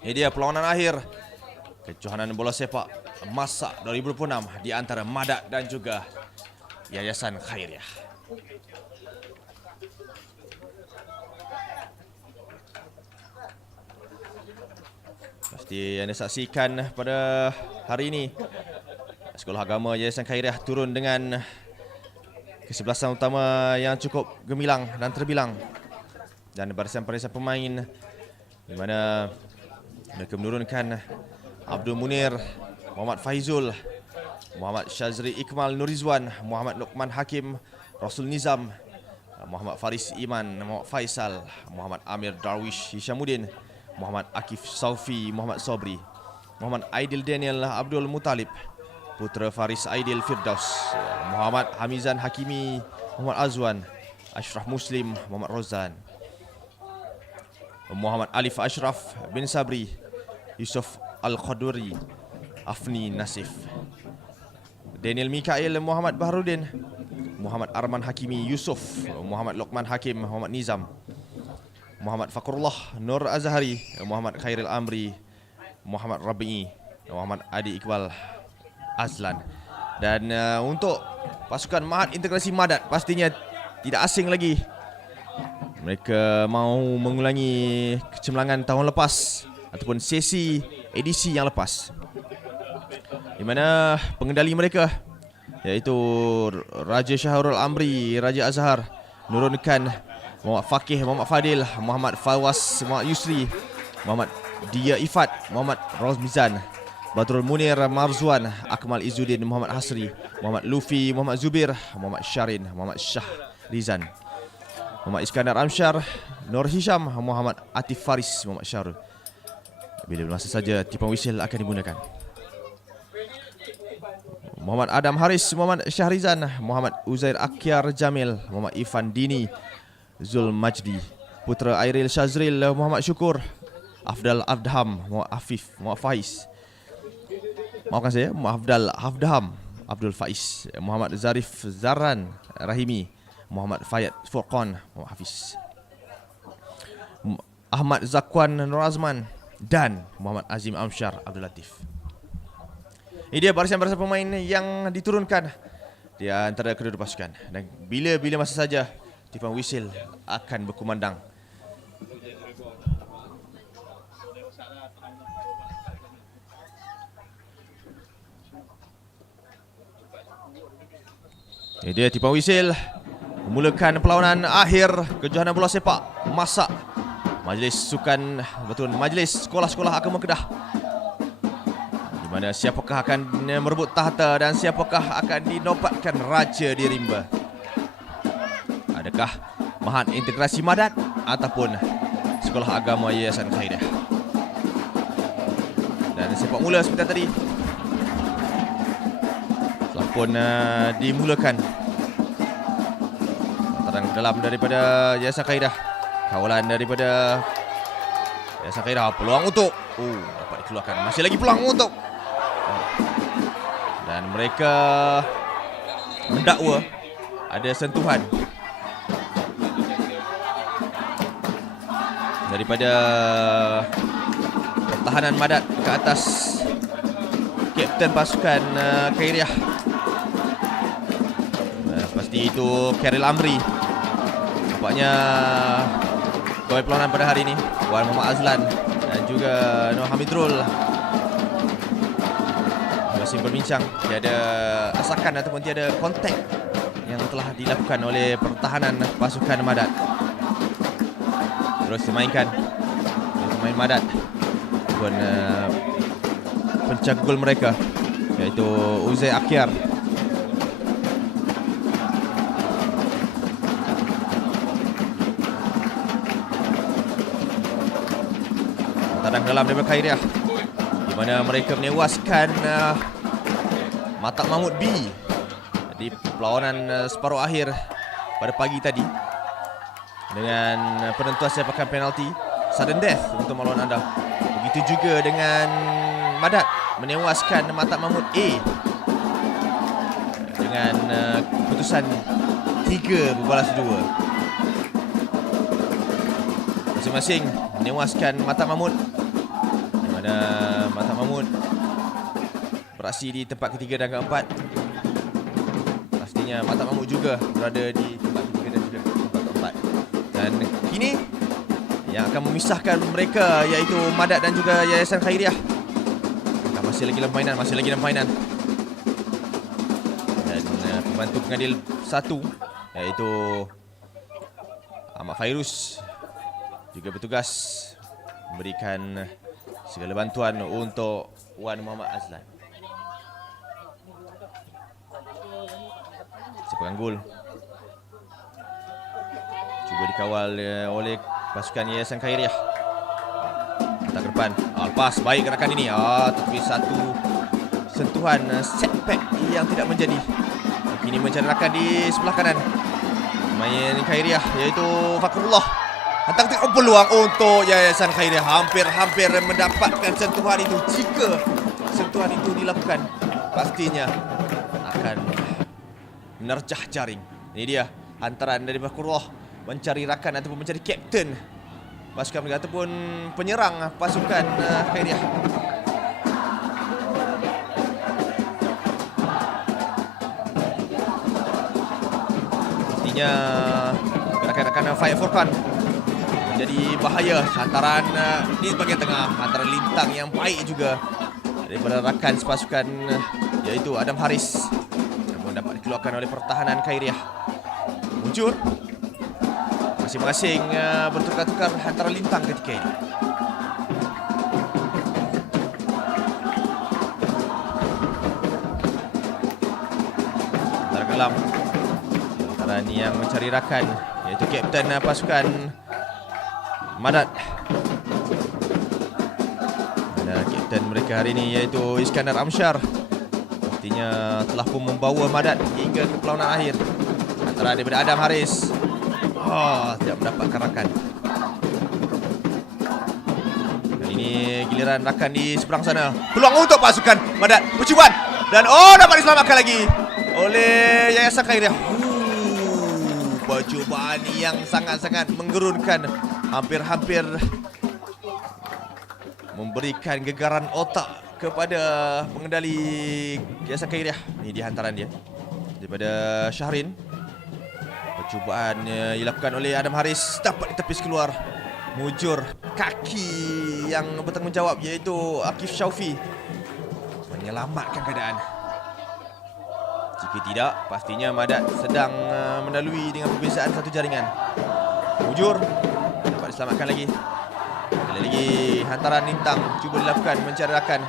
Ini dia perlawanan akhir kejohanan bola sepak Masak 2026 di antara Madat dan juga Yayasan Khairiah. Pasti anda saksikan pada hari ini Sekolah Agama Yayasan Khairiah turun dengan kesebelasan utama yang cukup gemilang dan terbilang, dan barisan-barisan pemain di mana mereka menurunkan Abdul Munir, Muhammad Faizul, Muhammad Syazri Ikmal Nurizwan, Muhammad Luqman Hakim, Rasul Nizam, Muhammad Faris Iman, Muhammad Faisal, Muhammad Amir Darwish Hishamuddin, Muhammad Akif Saufi, Muhammad Sobri, Muhammad Aidil Daniel Abdul Muttalib, Putra Faris Aidil Firdaus, Muhammad Hamizan Hakimi, Muhammad Azwan, Ashraf Muslim, Muhammad Rozan, Muhammad Alif Ashraf bin Sabri, Yusuf Al-Qaduri, Afni Nasif, Daniel Mikael, Muhammad Baharudin, Muhammad Arman Hakimi Yusuf, Muhammad Luqman Hakim, Muhammad Nizam, Muhammad Fakrullah Nur Azhari, Muhammad Khairil Amri, Muhammad Rabi'i, Muhammad Adi Iqbal Azlan. Dan untuk pasukan Mahat Integrasi Madat, pastinya tidak asing lagi. Mereka mahu mengulangi kecemerlangan tahun lepas ataupun sesi edisi yang lepas, di mana pengendali mereka iaitu Raja Syahrul Amri, Raja Azhar, menurunkan Muhammad Fakih, Muhammad Fadil, Muhammad Fawaz, Muhammad Yusri, Muhammad Dia Ifat, Muhammad Rozmizan, Badrul Munir Marzuan, Akmal Izzuddin, Muhammad Hasri, Muhammad Lufi, Muhammad Zubir, Muhammad Syarin, Muhammad Shah Rizan, Muhammad Iskandar Amsyar, Nur Hisham, Muhammad Atif Faris, Muhammad Syahrul. Bila masa saja tipan wisil akan digunakan. Muhammad Adam Haris, Muhammad Syahrizan, Muhammad Uzair Akyar Jamil, Muhammad Ifan Dini, Zul Majdi, Putra Airil Shazril, Muhammad Syukur, Afdal Abdham, Muhammad Afif, Muhammad Faiz, maafkan saya, Afdal Hafdham, Abdul Faiz, Muhammad Zarif Zaran Rahimi, Muhammad Fayad Furqan, Muhammad Hafiz, Ahmad Zakwan Nur Azman, dan Muhammad Azim Amsyar Abdul Latif. Ini dia barisan-barisan pemain yang diturunkan di antara kedua pasukan. Dan bila-bila masa saja tipan wisil akan berkumandang. Ini dia tipan wisil memulakan perlawanan akhir kejohanan bola sepak Masak Majlis Sukan Majlis Sekolah-Sekolah Agama Kedah, di mana siapakah akan merebut tahta dan siapakah akan dinobatkan raja di rimba. Adakah Mahat Integrasi Madat ataupun Sekolah Agama Yayasan Khairiah? Dan sepak mula seperti tadi telah pun dimulakan. Tantangan dalam daripada Yayasan Khairiah, kawalan daripada Yayasan Khairiah, peluang untuk dapat dikeluarkan, masih lagi peluang untuk, dan mereka mendakwa ada sentuhan daripada pertahanan Madat ke atas kapten pasukan Khairiah. Pasti itu Khairil Amri. Nampaknya pegawai perlawanan pada hari ini, Wan Muhammad Azlan dan juga Nur Hamidrul, masih berbincang. Tiada asakan ataupun tiada kontak yang telah dilakukan oleh pertahanan pasukan Madat. Terus dimainkan pemain Madat pun penjaga gol mereka iaitu Uzair Akyar. Tadang dalam daripada Khairiah, di mana mereka menewaskan Matak Mahmud B di perlawanan separuh akhir pada pagi tadi dengan penentuan sepakan penalti sudden death untuk melawan anda. Begitu juga dengan Madat menewaskan Matak Mahmud A dengan keputusan 3-2. Masing-masing menewaskan Matak Mahmud mana Mata Mahmud beraksi di tempat ketiga dan keempat. Pastinya Mata Mahmud juga berada di tempat ketiga dan juga tempat keempat. Dan kini yang akan memisahkan mereka iaitu Madat dan juga Yayasan Khairiah. Masih lagi dalam permainan. Dan pembantu pengadil satu iaitu Ahmad Fairuz juga bertugas memberikan segala bantuan untuk Wan Muhammad Azlan. Sepakan gol cuba dikawal oleh pasukan Yayasan Khairiah. Hantar ke depan. Lepas baik gerakan ini. Tetapi satu sentuhan setback yang tidak menjadi. Kini mencari rakan di sebelah kanan pemain Khairiah iaitu Fakrullah. Hantar ketika peluang untuk Yayasan Khairiah. Hampir mendapatkan sentuhan itu. Jika sentuhan itu dilakukan, pastinya akan menerjah jaring. Ini dia hantaran dari Fakrullah mencari rakan ataupun mencari kapten pasukan mereka ataupun penyerang pasukan Khairiah. Pastinya gerakan-gerakan Faik Furqan menjadi bahaya. Hantaran di bahagian tengah, hantaran lintang yang baik juga daripada rakan sepasukan iaitu Adam Haris, namun dapat dikeluarkan oleh pertahanan Khairiah. Muncul masing-masing bertukar-tukar antara lintang ketika ini. Antara gelam antara yang mencari rakan iaitu kapten pasukan Madat. Ada kapten mereka hari ini iaitu Iskandar Amsyar. Pastinya telah pun membawa Madat hingga ke perlawanan akhir. Antara daripada Adam Haris tidak mendapatkan rakan. Kali ini giliran rakan di seberang sana. Peluang untuk pasukan Madat. Percubaan. Dan dapat diselamatkan lagi oleh Yayasan Khairiah. Percubaan yang sangat-sangat menggerunkan. Hampir-hampir memberikan gegaran otak kepada pengendali Yayasan Khairiah. Ini di hantaran dia daripada Syahrin. Percubaan dilakukan oleh Adam Haris, dapat ditepis keluar. Mujur kaki yang bertanggungjawab iaitu Akif Syaufi menyelamatkan keadaan. Jika tidak, pastinya Madat sedang melalui dengan perbezaan satu jaringan. Mujur dapat diselamatkan lagi. Sekali lagi hantaran lintang cuba dilakukan mencari rakan.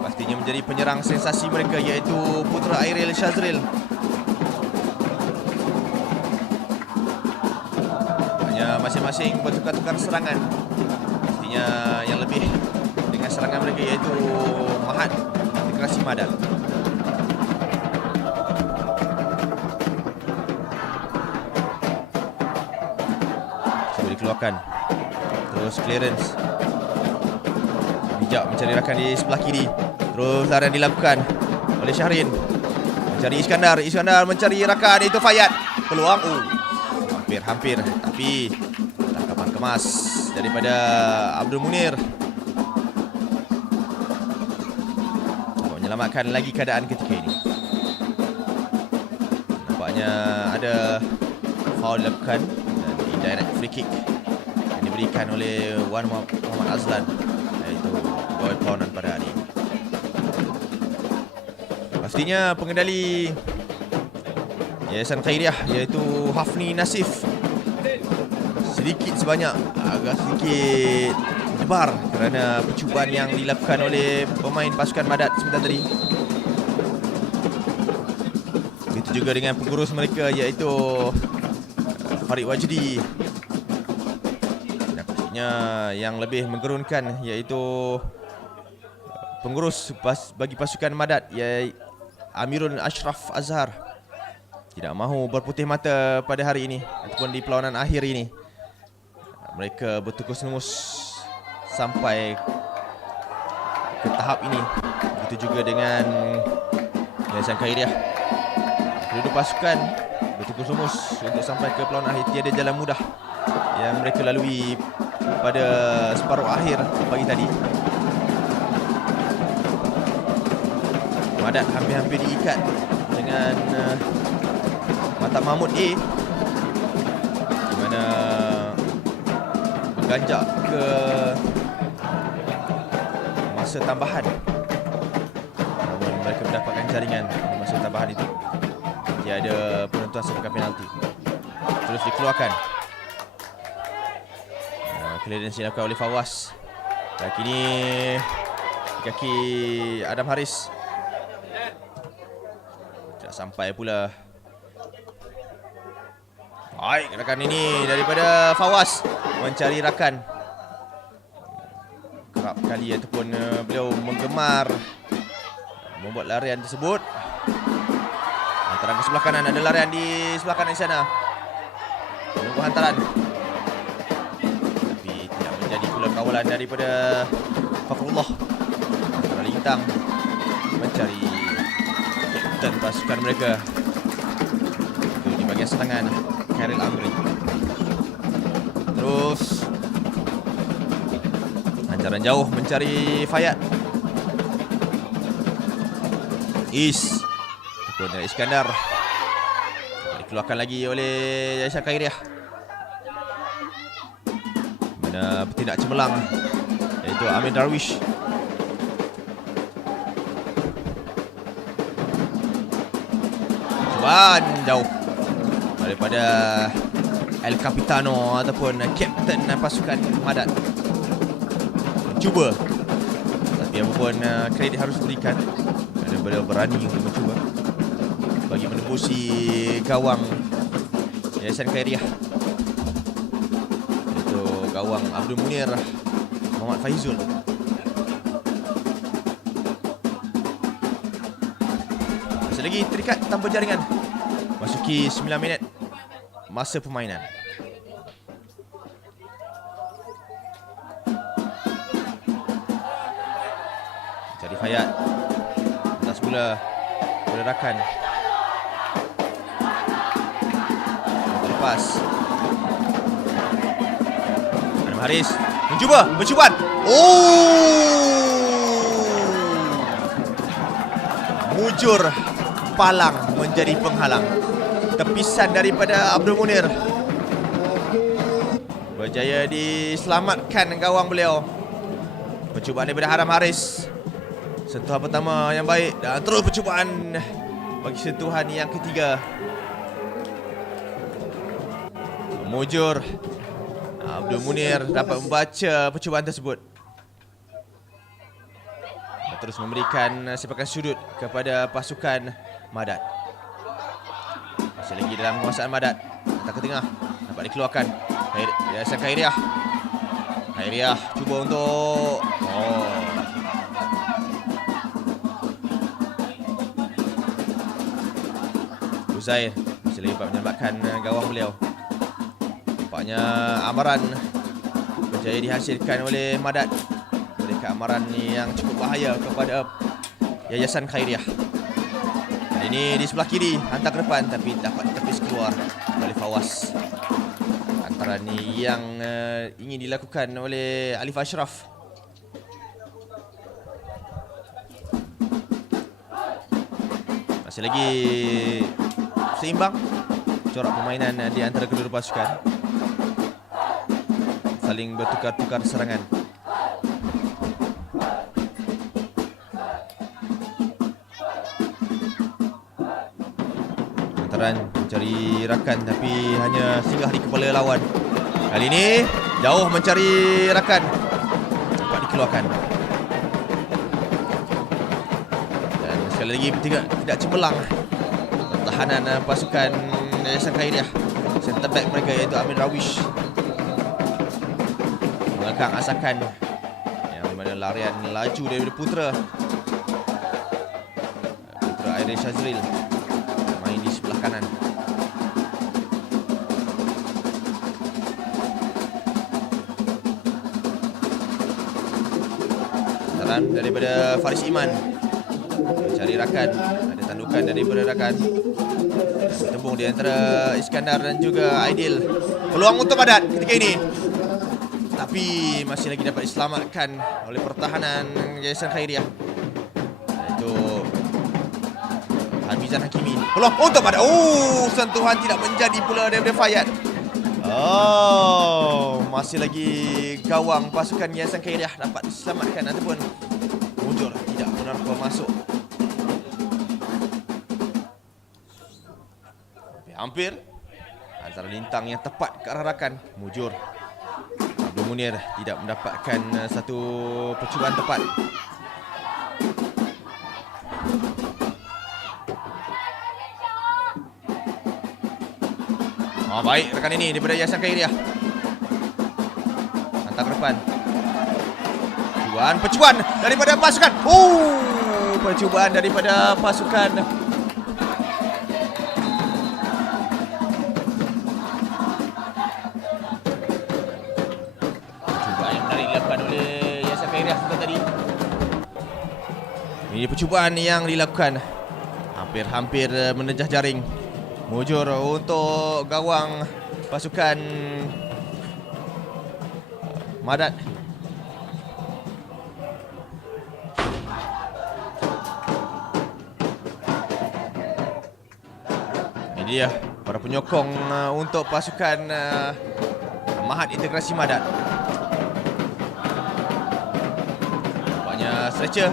Pastinya menjadi penyerang sensasi mereka iaitu Putra Airil Syazril. Masing-masing bertukar-tukar serangan. Pastinya yang lebih dengan serangan mereka iaitu Mahat integrasi Madat. Coba dikeluarkan. Terus clearance. Bijak mencari rakan di sebelah kiri. Terus larian dilakukan oleh Syahrin. Mencari Iskandar. Iskandar mencari rakan itu Fayat. Peluang. Hampir. Tapi tangkapan kemas daripada Abdul Munir. Menyelamatkan lagi keadaan ketika ini. Nampaknya ada foul dilakukan dan indirect free kick yang diberikan oleh Wan Muhammad Azlan, iaitu gol perlawanan pada hari ini. Pastinya pengendali Yayasan Khairiah iaitu Hafni Nasif sedikit sebanyak agak sedikit jebar kerana percubaan yang dilakukan oleh pemain pasukan Madat sebentar tadi. Begitu juga dengan pengurus mereka iaitu Farid Wajdi. Dan pastinya yang lebih menggerunkan iaitu pengurus bagi pasukan Madat iaitu Amirul Ashraf Azhar. Tidak mahu berputih mata pada hari ini ataupun di perlawanan akhir ini. Mereka bertukus-numus sampai ke tahap ini. Begitu juga dengan Yayasan Khairiah. Penduduk pasukan bertukus-numus untuk sampai ke perlawanan akhir. Tiada jalan mudah yang mereka lalui pada separuh akhir pagi tadi. Madat hampir-hampir diikat dengan Mata Mahmud A, di mana berganjak ke masa tambahan. Namun mereka mendapatkan jaringan di masa tambahan itu. Tiada penentuan sepakan penalti. Terus dikeluarkan. Clearance dilakukan oleh Fawaz. Dan kini kaki Adam Haris. Tidak sampai pula. Baik, rakan ini daripada Fawaz mencari rakan. Kerap kali ataupun beliau menggemar membuat larian tersebut. Hantaran ke sebelah kanan, ada larian di sebelah kanan di sana. Menunggu hantaran. Tapi tidak menjadi pula kawalan daripada Fakrullah. Hantaran Lintang mencari kapten pasukan mereka. Itu di bahagian serangan Khairil Amri. Terus hantaran jauh mencari Fayat. Ataupun dari Iskandar. Dikeluarkan lagi oleh Aisyah Khairiah. Mana bertindak cemerlang, iaitu Amir Darwish. Cubaan jauh daripada El Capitano ataupun kapten pasukan Madat. Cuba, tapi apapun kredit harus diberikan kerana beliau berani untuk mencuba bagi menembusi gawang Yayasan Khairiah, iaitu gawang Abdul Munir Muhammad Faizul. Masih lagi terikat tanpa jaringan. Masuki 9 minit masa permainan. Cari Fayat. Atas bola rakan. Terlepas. Adam Haris mencubaan. Mujur palang menjadi penghalang. Tepisan daripada Abdul Munir. Berjaya diselamatkan gawang beliau. Percubaan daripada Adam Haris. Sentuhan pertama yang baik dan terus percubaan bagi sentuhan yang ketiga. Mujur Abdul Munir dapat membaca percubaan tersebut dan terus memberikan sepakan sudut kepada pasukan Madat. Masih lagi dalam penguasaan Madat. Datang ke tengah, dapat dikeluarkan Yayasan Khairiah. Khairiah cuba untuk Uzair masih lagi dapat menyelamatkan gawang beliau. Nampaknya amaran berjaya dihasilkan oleh Madat. Mereka amaran yang cukup bahaya kepada Yayasan Khairiah. Dan ini di sebelah kiri, hantar ke depan tapi dapat tepis keluar oleh Fawaz. Hantaran ni yang ingin dilakukan oleh Alif Ashraf. Masih lagi seimbang corak permainan di antara kedua pasukan. Saling bertukar-tukar serangan. Hantaran mencari rakan tapi hanya singgah di kepala lawan. Kali ini jauh mencari rakan. Dapat dikeluarkan. Dan sekali lagi tidak cemerlang pertahanan pasukan Yayasan Khairiah. Center back mereka iaitu Amin Rawish mengekang asakan yang mana larian laju daripada Putra Aire Shazril main di sebelah kanan. Serangan daripada Faris Iman mencari rakan. Ada tandukan daripada rakan. Tembung di antara Iskandar dan juga Aidil. Peluang untuk Madat ketika ini. Tak Tetapi masih lagi dapat diselamatkan oleh pertahanan Yayasan Khairiah. Itu Hamizan Hakimi. Peluang untuk pada. Sentuhan tidak menjadi pula daripada Fayad. Masih lagi gawang pasukan Yayasan Khairiah dapat diselamatkan ataupun Mujur tidak menerpa masuk. Hampir antara lintang yang tepat ke arah rakan. Mujur. Abdul Munir tidak mendapatkan satu percubaan tepat. Baik rekan ini daripada Yayasan Khairiah. Hantar ke depan. Percubaan daripada pasukan. Percubaan daripada pasukan Ini percubaan yang dilakukan hampir-hampir menejah jaring. Mujur untuk gawang pasukan Madat. Ini dia para penyokong untuk pasukan Mahat Integrasi Madat. Nampaknya stretcher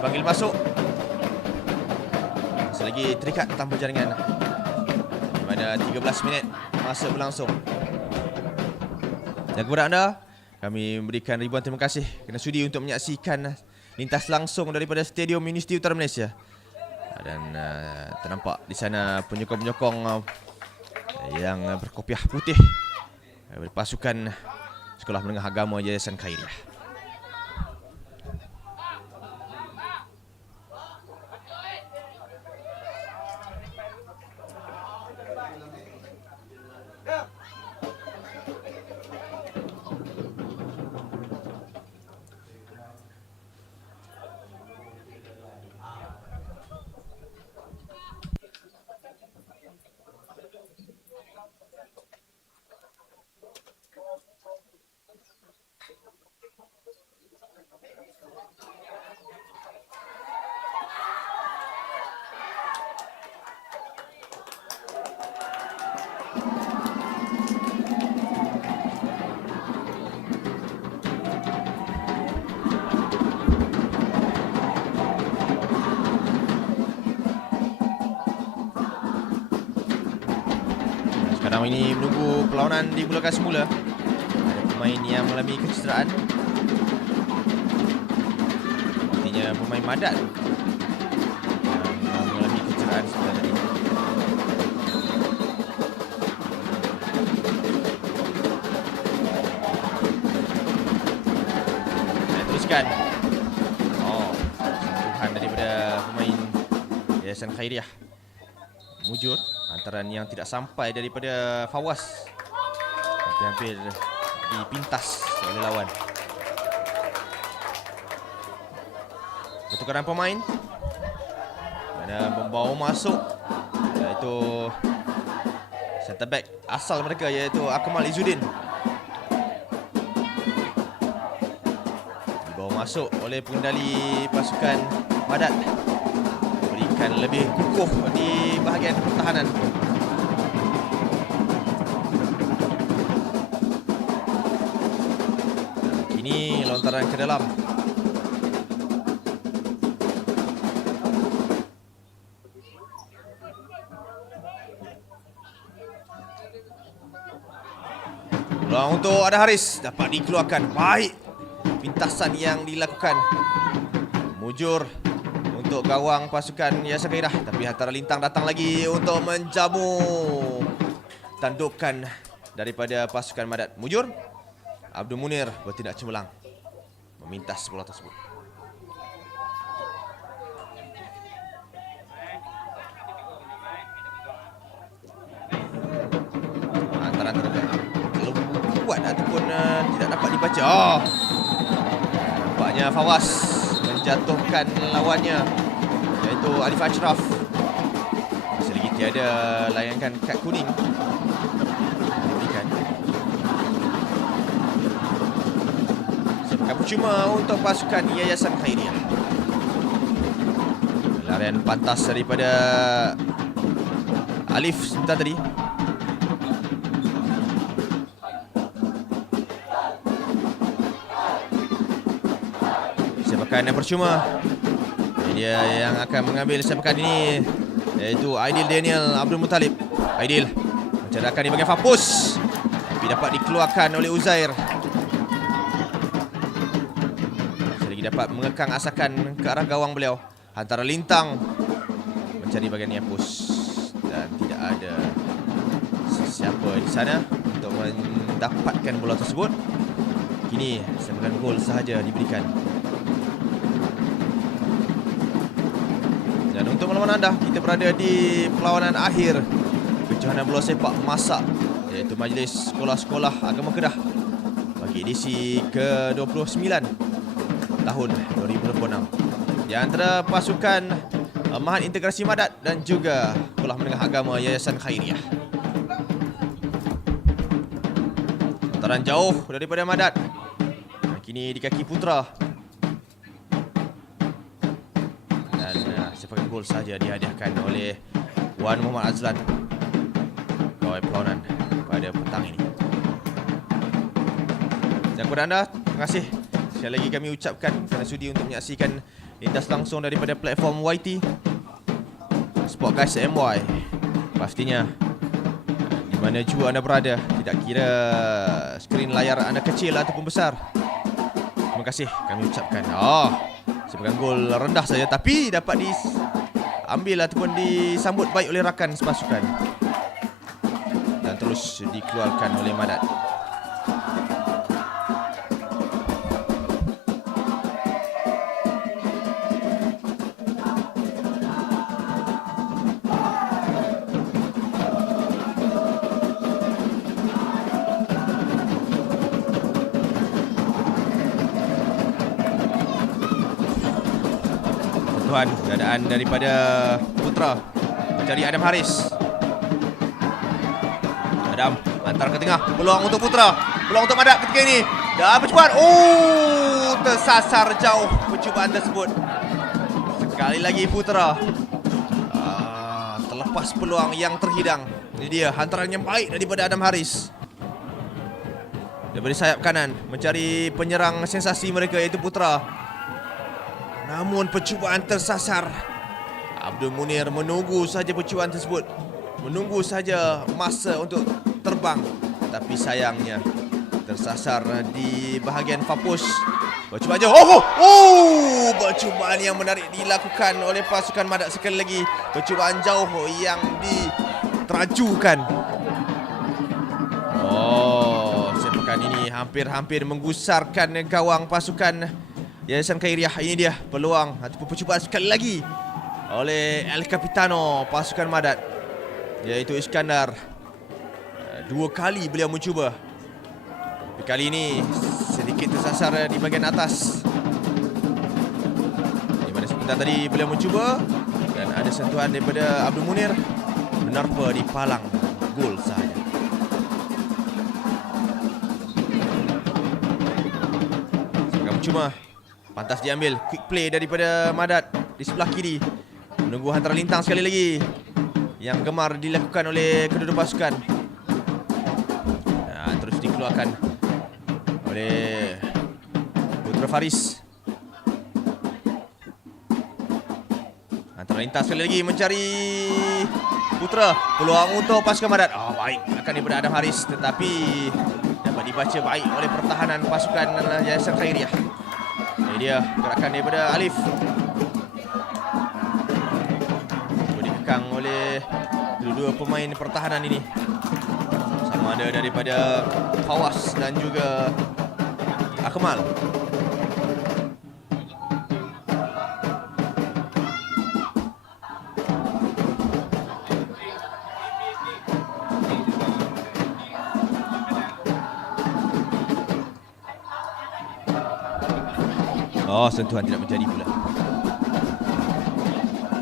dipanggil masuk. Masih lagi terikat tanpa jaringan. Di mana 13 minit masa berlangsung. Dan kepada anda, kami memberikan ribuan terima kasih kerana sudi untuk menyaksikan lintas langsung daripada Stadium Universiti Utara Malaysia. Dan ternampak di sana penyokong-penyokong yang berkopiah putih daripada pasukan Sekolah Menengah Agama Yayasan Khairiah. Sekarang ini menunggu perlawanan dimulakan semula. Ada pemain yang mengalami kecederaan. Artinya pemain Madat yang mengalami kecederaan sebentar tadi. Dan teruskan. Sentuhan daripada pemain Yayasan Khairiah. Mujur antaran yang tidak sampai daripada Fawaz. Hampir-hampir dipintas oleh lawan. Pertukaran pemain. Mana membawa masuk iaitu centre back asal mereka iaitu Akmal Izzuddin. Dibawa masuk oleh pengendali pasukan Madat. Berikan lebih kukuh di bahagian pertahanan. Ini lontaran ke dalam. Peluang untuk Ada Haris dapat dikeluarkan. Baik pintasan yang dilakukan. Mujur untuk gawang pasukan Yayasan Khairiah, tapi Hantaran Lintang datang lagi untuk menjamu tandukan daripada pasukan Madat. Mujur, Abdul Munir bertindak cemerlang memintas bola tersebut. Hantaran terlalu kuat ataupun tidak dapat dibaca. Nampaknya Fawaz menjatuhkan lawannya iaitu Alif Ashraf. Masih lagi tiada layankan kad kuning diberikan. percuma untuk pasukan Yayasan Khairiah. Larian pantas daripada Alif sebentar tadi. Sepakan yang percuma. Dia yang akan mengambil sepakan ini, iaitu Aidil Daniel Abdul Muttalib. Aidil mencadangkan di bahagian Fapus, tapi dapat dikeluarkan oleh Uzair. Selagi dapat mengekang asakan ke arah gawang beliau. Antara Lintang mencari bahagian Yapus, dan tidak ada sesiapa di sana untuk mendapatkan bola tersebut. Kini sepakan gol sahaja diberikan. Dan untuk makluman anda, kita berada di perlawanan akhir kejohanan bola sepak masak, iaitu Majlis Sekolah-Sekolah Agama Kedah bagi edisi ke-29 tahun 2026. Di antara pasukan Mahat Integrasi Madat dan juga Sekolah Menengah Agama Yayasan Khairiah. Putaran jauh daripada Madat. Kini di kaki Putra. Dan sepakan gol saja dihadiahkan oleh Wan Muhammad Azlan, gawai perlawanan pada petang ini. Dan kepada anda, terima kasih sekali lagi kami ucapkan kerana sudi untuk menyaksikan lintas langsung daripada platform YT Sport Guys MY. Pastinya di mana jua anda berada, tidak kira skrin layar anda kecil ataupun besar, terima kasih kami ucapkan. Sepakan gol rendah saja, tapi dapat diambil ataupun disambut baik oleh rakan sepasukan dan terus dikeluarkan oleh Madat. Keadaan daripada Putra mencari Adam Haris. Adam hantar ke tengah, peluang untuk Putra, peluang untuk Madat ketika ini. Dah percubaan, tersasar jauh percubaan tersebut. Sekali lagi Putra terlepas peluang yang terhidang. Ini dia hantaran yang baik daripada Adam Haris daripada sayap kanan, mencari penyerang sensasi mereka iaitu Putra. Namun percubaan tersasar. Abdul Munir menunggu saja percubaan tersebut, menunggu saja masa untuk terbang, tapi sayangnya tersasar di bahagian Fapus. Percubaan jauh. Percubaan yang menarik dilakukan oleh pasukan Madat sekali lagi. Percubaan jauh yang diterajukan. Sepakan ini hampir-hampir menggusarkan gawang pasukan Yayasan Khairiah. Ini dia peluang ataupun percubaan sekali lagi oleh El Capitano pasukan Madat, iaitu Iskandar. Dua kali beliau mencuba, tapi kali ini sedikit tersasar di bahagian atas, di mana sebentar tadi beliau mencuba dan ada sentuhan daripada Abdul Munir, menerpa di palang gol sahaja. Sekarang mencuba, pantas diambil. Quick play daripada Madat di sebelah kiri. Menunggu hantaran Lintang sekali lagi yang gemar dilakukan oleh kedua-dua pasukan. Terus dikeluarkan oleh Putra Faris. Hantaran Lintang sekali lagi mencari Putra. Peluang untuk pasukan Madat. Baik akan daripada Adam Haris, tetapi dapat dibaca baik oleh pertahanan pasukan Yayasan Khairiah. Ini dia gerakan daripada Alif. Dikekang oleh dua-dua pemain pertahanan ini, sama ada daripada Fawas dan juga Akmal. Sentuhan tidak menjadi pula.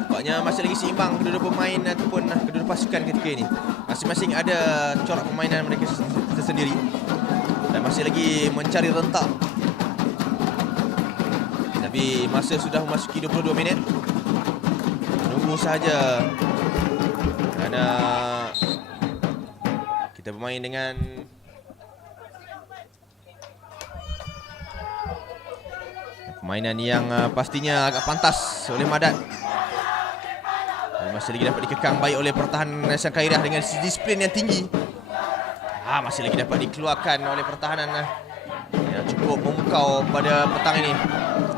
Tampaknya masih lagi seimbang kedua-dua pemain ataupun kedua-dua pasukan ketika ini. Masing-masing ada corak permainan mereka tersendiri dan masih lagi mencari rentak Tapi masa sudah memasuki 22 minit. Tunggu saja. Kerana kita bermain dengan permainan yang pastinya agak pantas oleh Madat. Masih lagi dapat dikekang baik oleh pertahanan Yayasan Khairiah dengan disiplin yang tinggi. Masih lagi dapat dikeluarkan oleh pertahanan yang cukup memukau pada petang ini.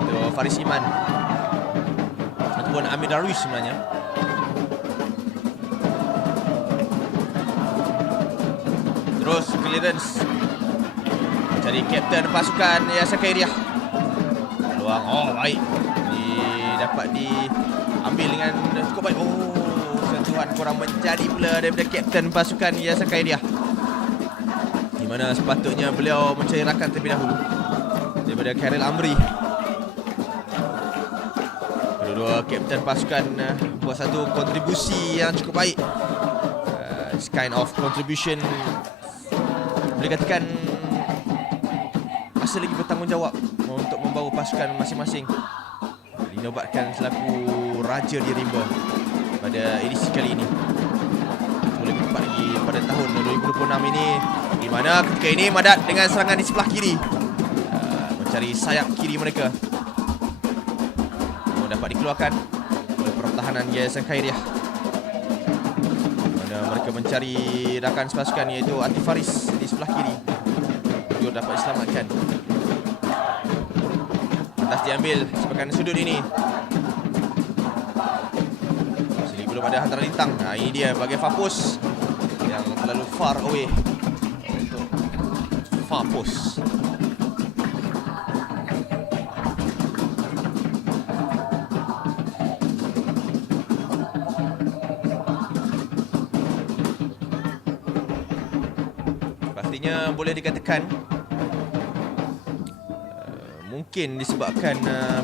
Itu Faris Iman ataupun Amir Darwish sebenarnya. Terus clearance mencari kapten pasukan Yayasan Khairiah. Peluang baik dapat diambil dengan cukup baik. Sentuhan kurang menjadi pula daripada kapten pasukan Yayasan Khairiah, di mana sepatutnya beliau mencari rakan terlebih dahulu daripada Khairil Amri. Kedua-dua kapten pasukan buat satu kontribusi yang cukup baik. This kind of contribution boleh katakan masih lagi bertanggungjawab untuk membawa pasukan masing-masing dinobatkan selaku Raja di Rimba pada edisi kali ini. Lebih tepat lagi pada tahun 2026 ini, di mana ketika ini Madat dengan serangan di sebelah kiri mencari sayap kiri mereka. Dapat dikeluarkan oleh pertahanan Yayasan Khairiah, mana mereka mencari rakan sepasukan iaitu Atif Faris di sebelah kiri. Dia dapat diselamatkan. Atas diambil sebagai sudut ini. Masih belum ada hantaran lintang. Ini dia bagi Fapus yang terlalu far away untuk Fapus. Pastinya boleh dikatakan mungkin disebabkan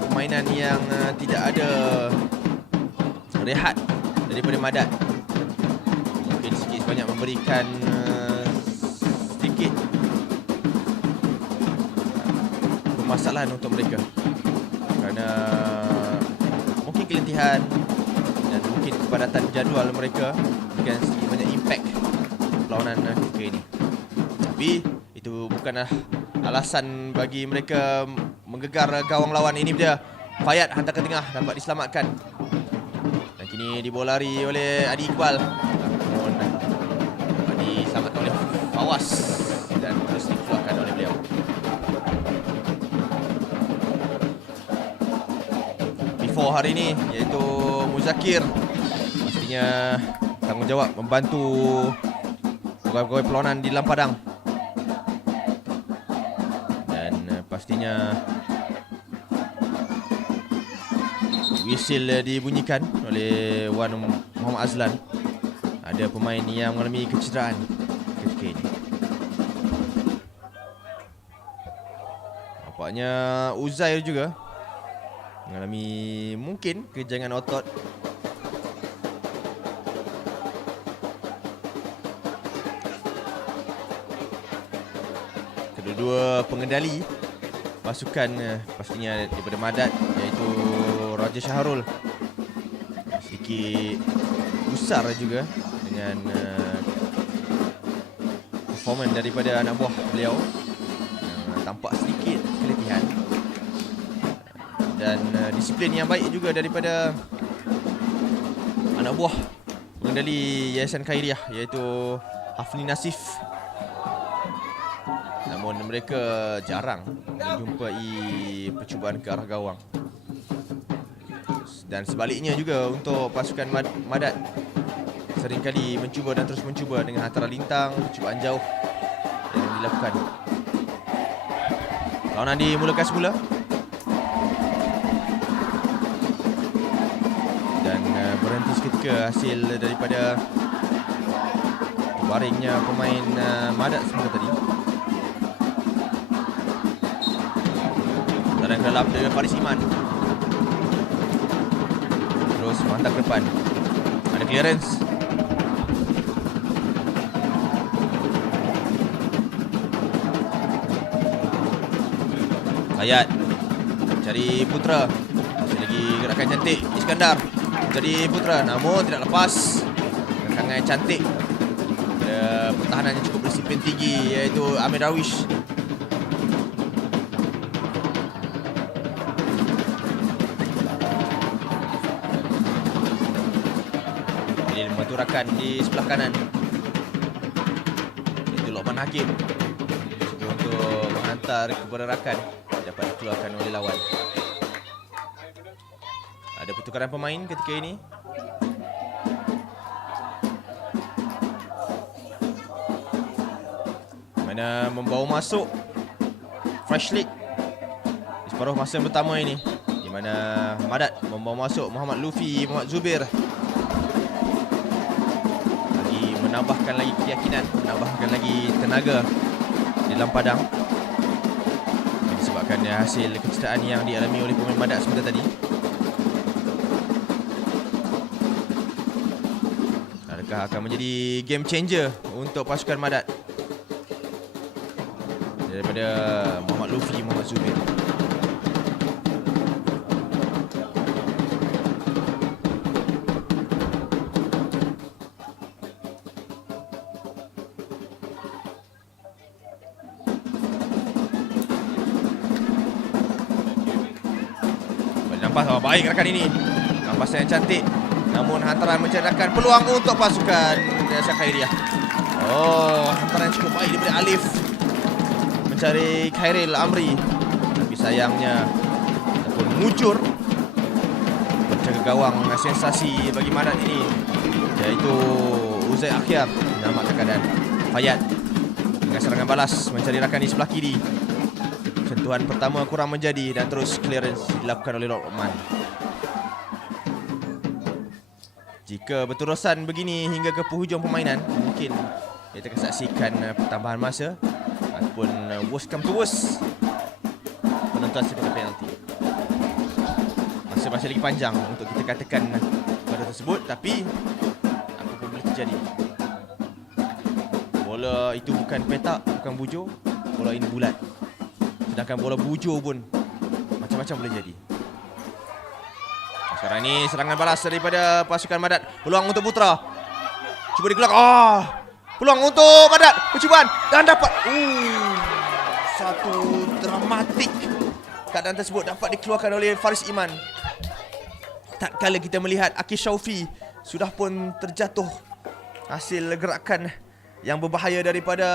permainan yang tidak ada rehat daripada Madat, mungkin sikit sebanyak memberikan sedikit permasalahan untuk mereka, kerana mungkin keletihan dan mungkin kepadatan jadual mereka dengan sedikit banyak impact perlawanan ketika ini. Tapi itu bukanlah alasan bagi mereka menggegar gawang lawan. Ini dia Fayad hantar ke tengah, dapat diselamatkan dan kini dibawa lari oleh Adi Iqbal, namun dapat diselamatkan oleh Fawaz dan terus dikeluarkan oleh beliau. Before hari ini iaitu Muzakir pastinya tanggungjawab membantu pegawai-pegawai perlawanan di dalam padang. Pastinya whistle dibunyikan oleh Wan Muhammad Azlan. Ada pemain yang mengalami kecederaan ketika ini. Nampaknya Uzair juga mengalami mungkin kejangan otot. Kedua-dua pengendali pasukan pastinya daripada Madat iaitu Raja Syahrul sedikit besar juga dengan performan daripada anak buah beliau, tampak sedikit keletihan, dan disiplin yang baik juga daripada anak buah pengendali Yayasan Khairiah iaitu Hafni Nasif. Namun mereka jarang menjumpai percubaan ke arah gawang. Dan sebaliknya juga untuk pasukan Madat, seringkali mencuba dan terus mencuba dengan hantaran lintang, percubaan jauh yang dilakukan. Lawanan dimulakan semula. Dan berhenti seketika hasil daripada baringnya pemain Madat sebentar tadi. Dan dalam dari Faris Iman. Terus mantap ke depan. Ada clearance. Hayat Cari Putra. Masih lagi gerakan cantik Iskandar. Cari Putra, namun tidak lepas. Gerakan cantik. Pertahanan yang cukup berdisiplin tinggi, iaitu Amir Darwish. Ini membantu rakan di sebelah kanan, itu Lokman Hakim. Cuba untuk menghantar kepada rakan, dapat dikeluarkan oleh lawan. Ada pertukaran pemain ketika ini. Mana membawa masuk Fresh League di separuh masa yang pertama ini, di mana Madat membawa masuk Muhammad Lufi, Muhammad Zubir. Lagi menambahkan lagi keyakinan, menambahkan lagi tenaga di dalam padang. Disebabkan hasil kecederaan yang dialami oleh pemain Madat sebentar tadi. Adakah akan menjadi game changer untuk pasukan Madat daripada Muhammad Lufi, Muhammad Zubir? Nampak baik rakan ini. Nampasan yang cantik. Namun hantaran mencederakan peluang untuk pasukan Syah Khairiah. Oh, hantaran cukup baik daripada Alif mencari Khairil Amri, tapi sayangnya ataupun mujur penjaga gawang sensasi bagi Madat ini, iaitu Uzai Akhyar, menyelamatkan keadaan. Fayad dengan serangan balas mencari rakan di sebelah kiri. Sentuhan pertama kurang menjadi dan terus clearance dilakukan oleh Lokman. Jika berterusan begini hingga ke penghujung permainan, mungkin kita akan saksikan pertambahan masa ataupun worst come to worst, penentuan sebagai penalti. Masa masih lagi panjang untuk kita katakan pada tersebut, tapi apa pun boleh terjadi. Bola itu bukan petak, bukan bujur. Bola ini bulat. Sedangkan bola bujur pun macam-macam boleh jadi. Sekarang ini serangan balas daripada pasukan Madat. Peluang untuk Putra. Cuba dikeluarkan. Peluang untuk Madat. Percubaan dan dapat. Satu dramatik. Keadaan tersebut dapat dikeluarkan oleh Faris Iman. Tak kala kita melihat Akif Syaufi sudah pun terjatuh hasil gerakan yang berbahaya daripada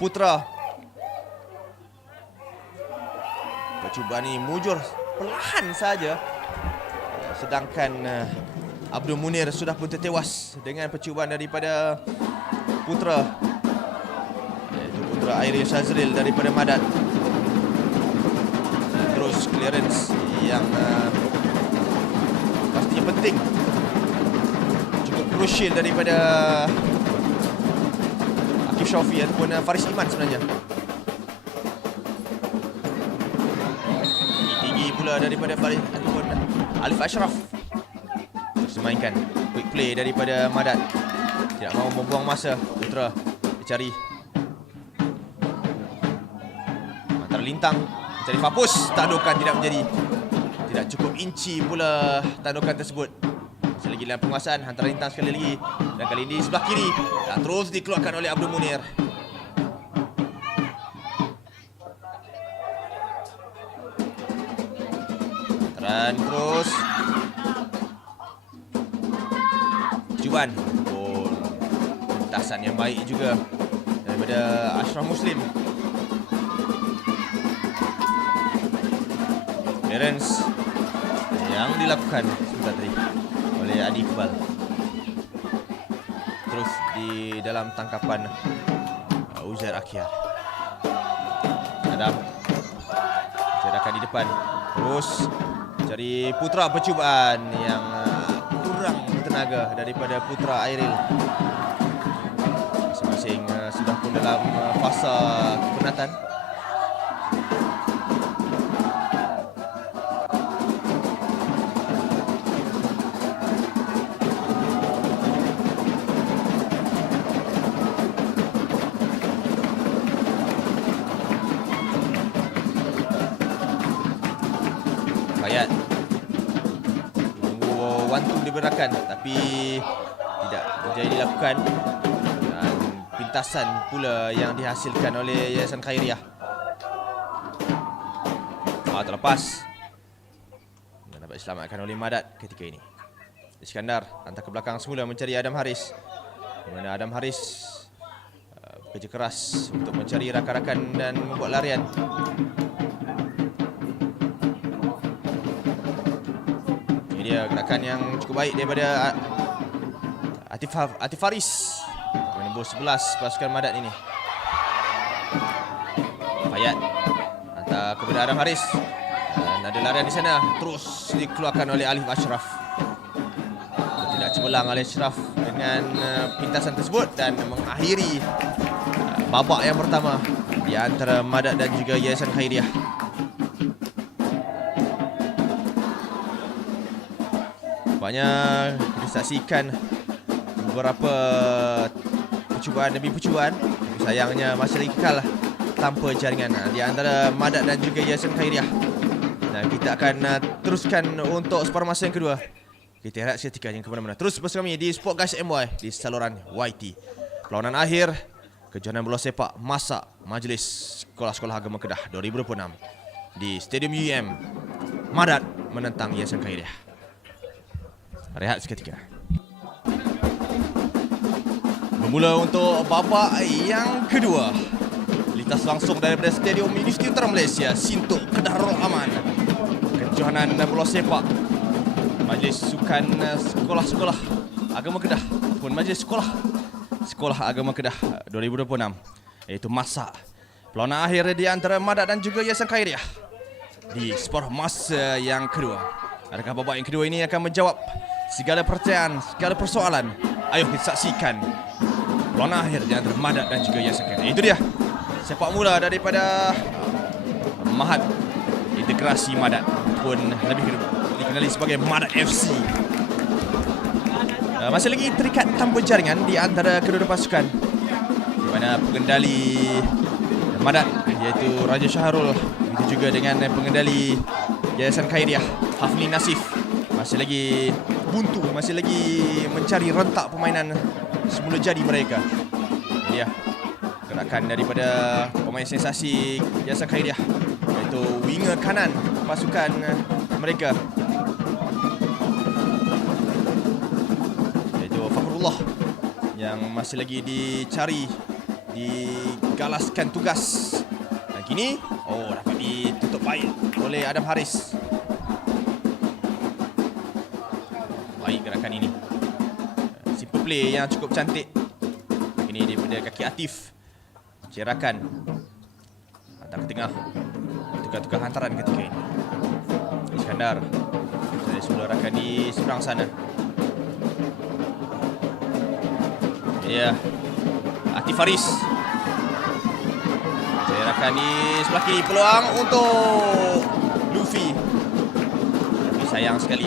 Putra. Percubaan ini mujur perlahan saja. Sedangkan Abdul Munir sudah pun tertewas dengan percubaan daripada Putra, iaitu Putra Airi Shazril daripada Madat. Terus clearance yang pastinya penting, cukup crucial daripada Akif Syaufi ataupun Faris Iman sebenarnya. Tinggi pula daripada Faris ataupun Alif Ashraf. Terus memainkan quick play daripada Madat. Tidak mahu membuang masa. Putra dicari. Antara lintang mencari Fapus. Tandukan tidak menjadi. Tidak cukup inci pula tandukan tersebut. Masih lagi dalam penguasaan. Antara lintang sekali lagi. Dan kali ini sebelah kiri. Dan terus dikeluarkan oleh Abdul Munir. Dan terus Juan. Lintasan yang baik juga daripada Ashraf Muslim. Clearance yang dilakukan sebentar tadi oleh Adi Iqbal. Terus di dalam tangkapan Uzair Akhyar. Adam cerakan di depan. Terus cari Putra, percubaan yang kurang tenaga daripada Putra Airil. Masing-masing sudah pun dalam fasa kepenatan. Fayad wantu diberikan tapi tidak berjaya dilakukan, dan pintasan pula yang dihasilkan oleh Yayasan Khairiah. Terlepas dan dapat diselamatkan oleh Madat ketika ini. Iskandar hantar ke belakang semula mencari Adam Haris, di mana Adam Haris bekerja keras untuk mencari rakan-rakan dan membuat larian. Ini dia gerakan yang cukup baik daripada Atif Faris menembus 11 pasukan Madat ini. Fayad hantar kepada Adam Haris, dan ada larian di sana, terus dikeluarkan oleh Alif Ashraf. Tidak cemerlang oleh Ashraf dengan pintasan tersebut dan mengakhiri babak yang pertama di antara Madat dan juga Yayasan Khairiah. Banyak disaksikan beberapa percubaan demi percubaan, sayangnya masih lagi kekal tanpa jaringan di antara Madat dan juga Yayasan Khairiah. Dan kita akan teruskan untuk separuh masa yang kedua. Kita harap seketika yang ke mana-mana. Terus bersama kami di Sport Guys MY di saluran YT. Perlawanan akhir kejohanan bola sepak masa Majlis Sekolah-Sekolah Agama Kedah 2026 di Stadium UEM. Madat menentang Yayasan Khairiah. Rehat seketika. Bermula untuk babak yang kedua. Lintas langsung daripada Stadium Universiti Utara Malaysia, Sintuk Kedah Darul Aman. Kejohanan bola sepak Majlis Sukan Sekolah-Sekolah Agama Kedah ataupun Majlis Sekolah Agama Kedah 2026, iaitu masa perlawanan akhir di antara Madat dan juga Yayasan Khairiah di separuh masa yang kedua. Adakah babak yang kedua ini akan menjawab segala pertanyaan, segala persoalan? Ayo kita saksikan perlawanan akhir di antara Madat dan juga Yayasan Khairiah. Itu dia sepak mula daripada Mahat Integrasi Madat, pun lebih dikenali sebagai Madat FC. Masih lagi terikat tanpa jaringan di antara kedua pasukan, di mana pengendali Madat iaitu Raja Syahrul, begitu juga dengan pengendali Yayasan Khairiah Hafni Nasif masih lagi buntu, masih lagi mencari rentak permainan semula jadi mereka. Ini dia gerakan daripada pemain sensasi Yayasan Khairiah, iaitu winger kanan pasukan mereka, iaitu Fakrullah, yang masih lagi dicari, digalaskan tugas. Dan kini dapat ditutup baik oleh Adam Haris. Baik gerakan ini, simple play yang cukup cantik. Ini daripada kaki Atif, cerakan hantar ke tengah, tukar-tukar hantaran ketika ini. Iskandar dari semula rakan di seberang sana. Ya, Atif Faris, cerakan di sebelah kiri, peluang untuk Luffy, tapi sayang sekali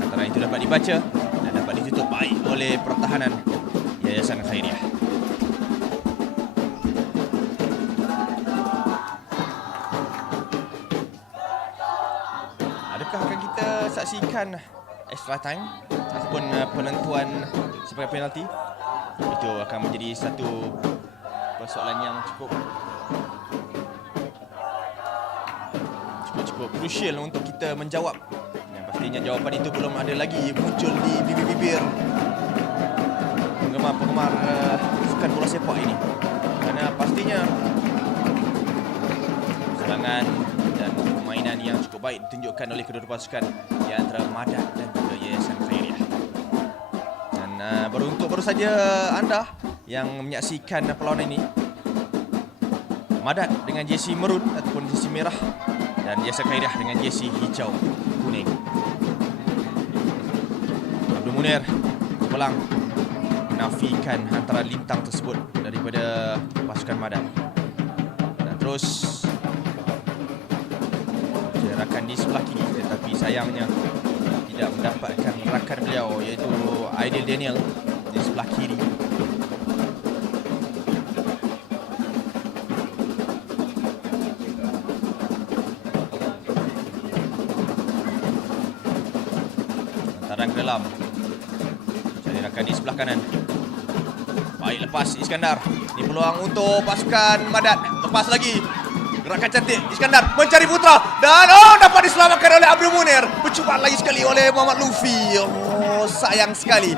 hantaran itu dapat dibaca dan dapat ditutup baik oleh pertahanan Yayasan Khairiah. Adakah akan kita saksikan extra time ataupun penentuan sebagai penalti? Itu akan menjadi satu persoalan yang cukup crucial untuk kita menjawab. Yang pastinya jawapan itu belum ada lagi muncul di bibir-bibir penggemar sukan bola sepak ini. Kerana pastinya serangan dan permainan yang cukup baik ditunjukkan oleh kedua pasukan di antara Madat dan juga Yayasan Khairiah. Dan baru saja anda yang menyaksikan perlawanan ini, Madat dengan jersey merun ataupun jersey merah dan Yayasan Khairiah dengan jersey hijau kuning. Abdul Munir pulang menafikan hantaran lintang tersebut daripada pasukan Madat. Dan terus gerakan di sebelah kiri, tetapi sayangnya tidak mendapatkan rakan beliau, iaitu Aidil Daniel di sebelah kiri. Hantaran ke dalam. Cari rakan di sebelah kanan. Baik, lepas Iskandar. Ini peluang untuk pasukan Madat. Lepas lagi. Gerakan cantik Iskandar mencari Putra. Dan dapat diselamatkan oleh Abdul Munir. Percubaan lagi sekali oleh Muhammad Luffy. Sayang sekali.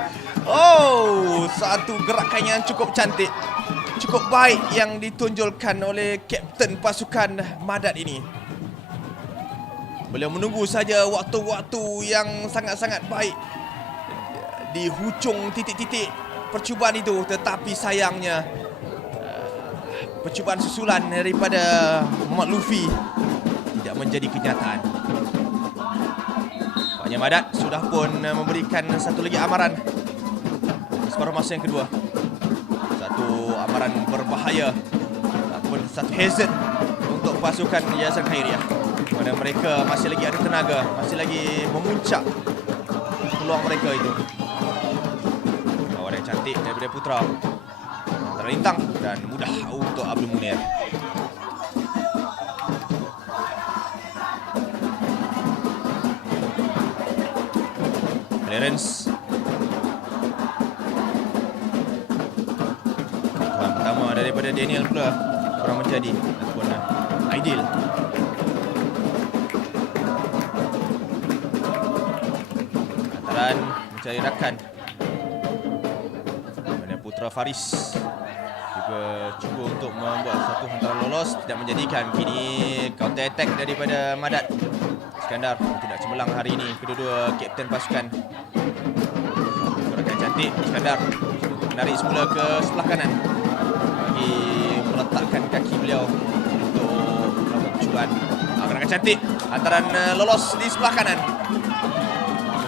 Satu gerakan yang cukup cantik, cukup baik yang ditonjolkan oleh kapten pasukan Madat ini. Beliau menunggu saja waktu-waktu yang sangat-sangat baik di hujung titik-titik percubaan itu. Tetapi sayangnya percubaan susulan daripada Muhammad Luffy tidak menjadi kenyataan. Nampaknya Madat sudah pun memberikan satu lagi amaran separuh masa yang kedua. Satu amaran berbahaya ataupun satu hazard untuk pasukan Yayasan Khairiah, mana mereka masih lagi ada tenaga, masih lagi memuncak peluang mereka itu. Kawan yang cantik daripada Putra terlintang dan mudah untuk Abdul Munir. Clearance. Tuan pertama daripada Daniel pula kurang menjadi ataupun ideal. Hantaran mencari rakan. Mana Putra Faris juga cuba untuk membuat satu hantaran lolos, tidak menjadikan. Kini counter attack daripada Madat. Iskandar tidak cemerlang hari ini, kedua-dua kapten pasukan. Gerakan cantik Iskandar menarik semula ke sebelah kanan bagi meletakkan kaki beliau untuk melakukan percubaan. Gerakan cantik, hantaran lolos di sebelah kanan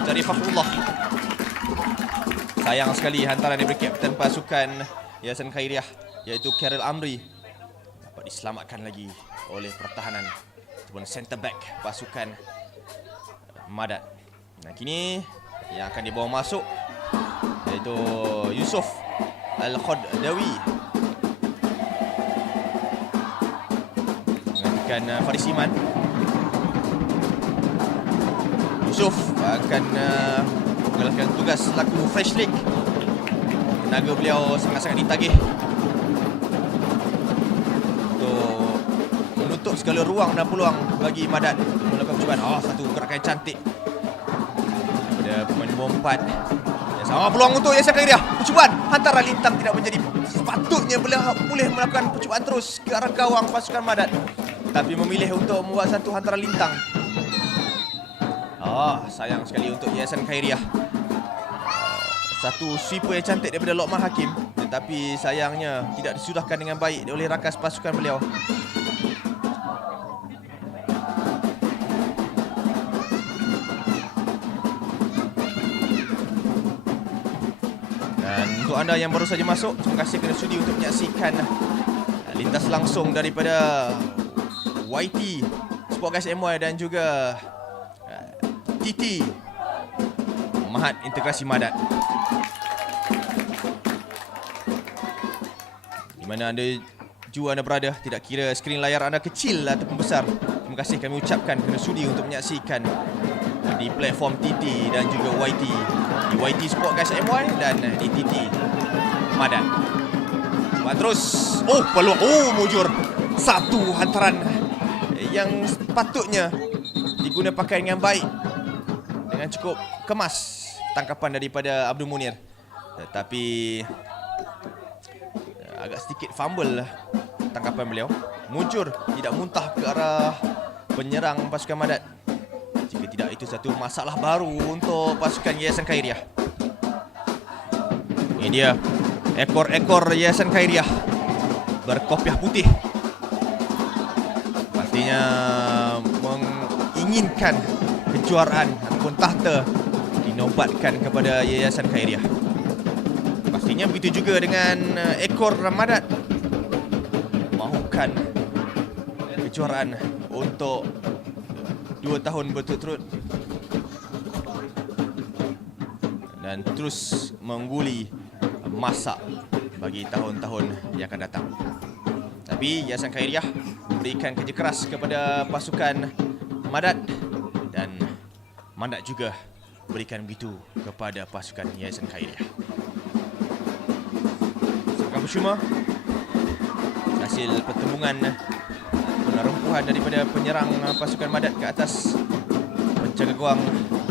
mencari Fakhrullah. Sayang sekali hantaran daripada kapten pasukan Yayasan Khairiah, iaitu Karel Amri, dapat diselamatkan lagi oleh pertahanan ataupun center back pasukan Madat. Nah, kini yang akan dibawa masuk iaitu Yusof Al-Khadawi menggantikan Faris Iman. Yusof akan menjalankan tugas selaku fresh leg. Tenaga beliau sangat-sangat ditagih untuk menutup segala ruang dan peluang bagi Madat melakukan percubaan. Satu gerakan cantik daripada pemain nombor 4. Sama peluang untuk Yayasan Khairiah. Percubaan hantaran lintang tidak menjadi. Sepatutnya beliau boleh melakukan percubaan terus ke arah gawang pasukan Madat, tapi memilih untuk membuat satu hantaran lintang. Sayang sekali untuk Yayasan Khairiah. Satu sweeper yang cantik daripada Lokman Hakim, tetapi sayangnya tidak disudahkan dengan baik oleh rakas pasukan beliau. Dan untuk anda yang baru saja masuk, terima kasih kerana sudi untuk menyaksikan lintas langsung daripada YT Sport Guys MY dan juga TT Mahat Integrasi Madat. Di mana anda berada, tidak kira skrin layar anda kecil ataupun besar, terima kasih kami ucapkan kerana sudi untuk menyaksikan di platform TT dan juga YT, di YT Sport Guys MY dan di TT Madat. Cuba terus. Peluang. Mujur. Satu hantaran yang sepatutnya diguna pakai dengan baik, dengan cukup kemas tangkapan daripada Abdul Munir, tetapi agak sedikit fumble tangkapan beliau. Mujur, tidak muntah ke arah penyerang pasukan Madat. Jika tidak, itu satu masalah baru untuk pasukan Yayasan Khairiah. Ini dia ekor-ekor Yayasan Khairiah berkopiah putih. Pastinya menginginkan kejuaraan ataupun tahta dinobatkan kepada Yayasan Khairiah. Pastinya begitu juga dengan ekor Madat, mahukan kejuaraan untuk 2 tahun berturut-turut dan terus mengguli masak bagi tahun-tahun yang akan datang. Tapi Yayasan Khairiah memberikan kerja keras kepada pasukan Madat, dan Madat juga berikan begitu kepada pasukan Yayasan Khairiah. Sepakan percuma hasil pertembungan penerempuhan daripada penyerang pasukan Madat ke atas penjaga gawang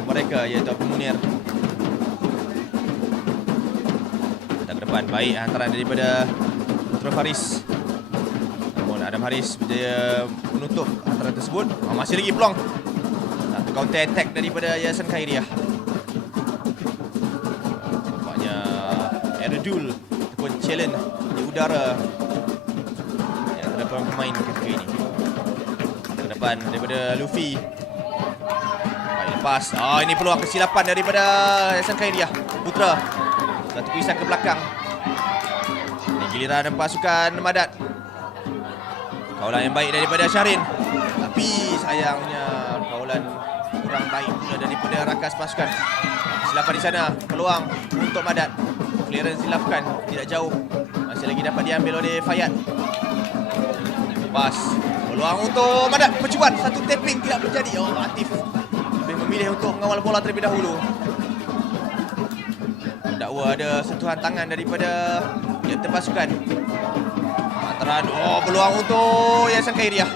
mereka iaitu Abdul Munir. Datang ke depan, baik hantaran daripada Putra Faris. Namun Adam Haris berjaya menutup hantaran tersebut. Masih lagi peluang. Satu counter attack daripada Yayasan Khairiah. Nampaknya air duel ataupun challenge di udara yang terdapat pemain ketika ini. Ke depan daripada Luffy. Baik, lepas. Ini peluang kesilapan daripada Yayasan Khairiah. Putra. Satu kuisan ke belakang. Ini giliran pasukan Madat. Kawalan yang baik daripada Syahrin. Tapi sayangnya kawalan kurang baik pula daripada rakas pasukan. Kesilapan di sana. Peluang untuk Madat. Clearance dilakukan. Tidak jauh. Masih lagi dapat diambil oleh Fayad. Lepas. Peluang untuk Madat. Percubaan. Satu tapping tidak menjadi. Atif lebih memilih untuk mengawal bola terlebih dahulu. Dakwa ada sentuhan tangan daripada kapten pasukan. Hantaran. Peluang untuk Yayasan Khairiah.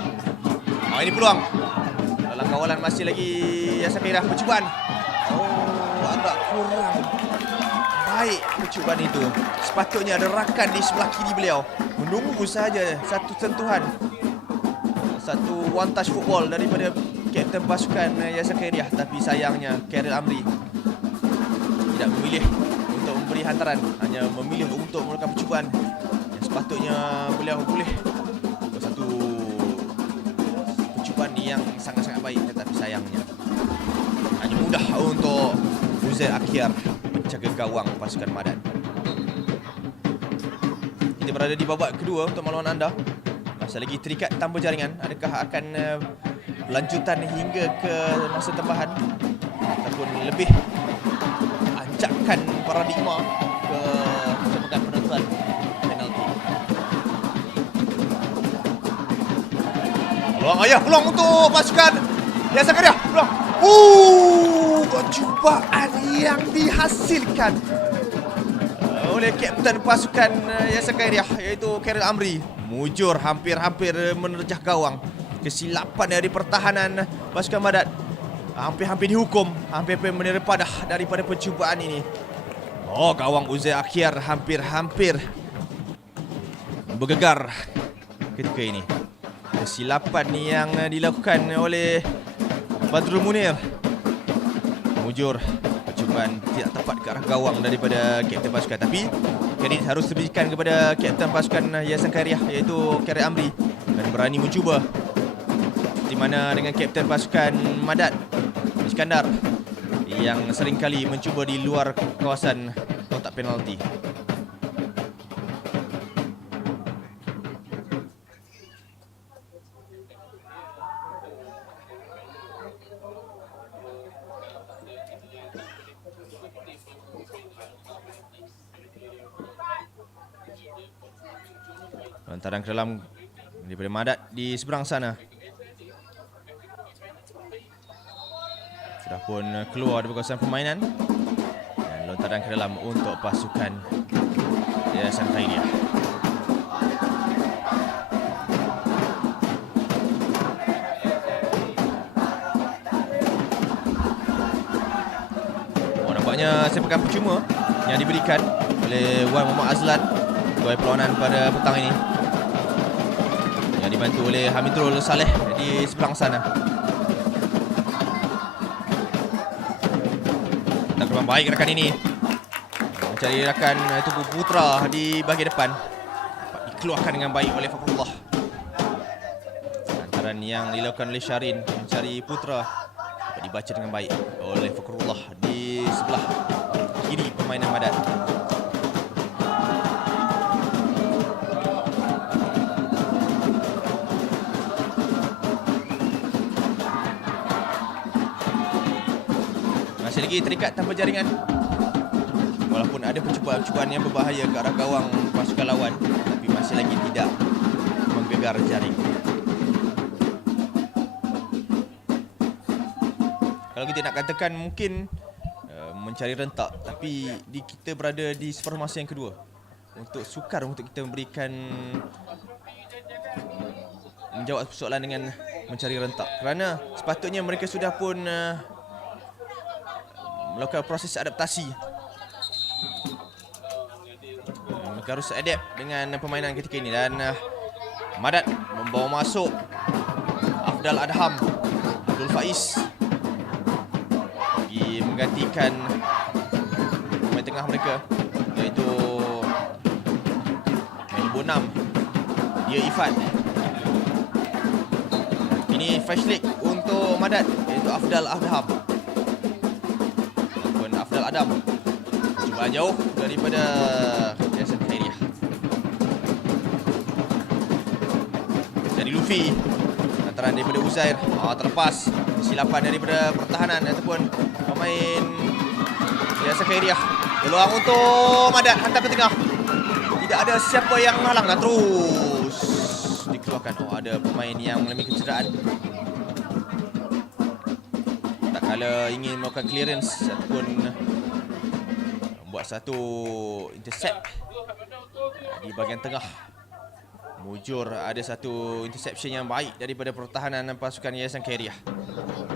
Ini peluang. Dalam kawalan masih lagi Yayasan Khairiah. Percubaan. Agak kurang baik percubaan itu. Sepatutnya ada rakan di sebelah kiri beliau. Menunggu saja satu sentuhan. Satu one touch football daripada kapten pasukan Yayasan Khairiah. Tapi sayangnya Khairil Amri tidak memilih untuk memberi hantaran. Hanya memilih untuk melakukan percubaan. Yang sepatutnya beliau boleh satu percubaan yang sangat-sangat baik. Tetapi sayangnya hanya mudah untuk Uzair Akhir menjaga gawang pasukan Madat. Kita berada di babak kedua untuk maluan anda. Masih lagi terikat tanpa jaringan. Adakah akan lanjutan hingga ke masa tambahan ataupun lebih anjakan paradigma ke sepakan penentuan penalti? Peluang untuk pasukan Yayasan Khairiah. Peluang. Percubaan yang dihasilkan oleh kapten pasukan Yayasan Khairiah iaitu Khairil Amri. Mujur hampir-hampir menerjah gawang. Kesilapan dari pertahanan pasukan Madat. Hampir-hampir dihukum. Hampir-hampir menera padah daripada percubaan ini. Gawang Uzair Akhir hampir-hampir bergegar ketika ini. Kesilapan yang dilakukan oleh Badrul Munir. Mujur percubaan tidak tepat ke arah gawang daripada kapten pasukan. Tapi kredit harus diberikan kepada kapten pasukan Yayasan Khairiah iaitu Khairil Amri dan berani mencuba. Di mana dengan kapten pasukan Madat Iskandar yang seringkali mencuba di luar kawasan kotak penalti. Lontaran ke dalam daripada Madat di seberang sana. Sudah pun keluar dari kawasan permainan. Dan lontaran ke dalam untuk pasukan Yayasan Khairiah. Nampaknya sepakan percuma yang diberikan oleh Wan Muhammad Azlan sebagai perlawanan pada petang ini, yang dibantu oleh Hamidrul Saleh di sebelah sana. Tak kurang baik rakan ini mencari rakan tubuh Putra di bahagian depan. Dapat dikeluarkan dengan baik oleh Fakrullah. Hantaran yang dilakukan oleh Syahrin mencari Putra dapat dibaca dengan baik oleh Fakrullah di sebelah kiri permainan Madat. Masih lagi terikat tanpa jaringan. Walaupun ada percubaan-percubaan yang berbahaya ke arah gawang pasukan lawan, tapi masih lagi tidak menggegar jaring. Kalau kita nak katakan mungkin mencari rentak, tapi kita berada di separuh masa yang kedua. Untuk sukar untuk kita menjawab soalan dengan mencari rentak, kerana sepatutnya mereka sudah pun melakukan proses adaptasi. Mereka harus adapt dengan permainan ketika ini. Dan Madat membawa masuk Afdal Adham, Abdul Faiz bagi menggantikan pemain tengah mereka, iaitu pemain nombor 6 Dia Ifat. Ini fresh leg untuk Madat, iaitu Afdal Adham ataupun Afdal Adam. Cuba jauh daripada Yayasan Khairiah. Dari Luffy, lantaran daripada Uzair, terlepas silapan daripada pertahanan ataupun pemain Yayasan Khairiah. Peluang untuk Madat, hantar ke tengah. Tidak ada siapa yang menghalang, dan terus dikeluarkan. Ada pemain yang mengalami kecederaan. Tak kala ingin melakukan clearance ataupun buat satu intercept di bahagian tengah. Mujur ada satu interception yang baik daripada pertahanan pasukan Yayasan Khairiah.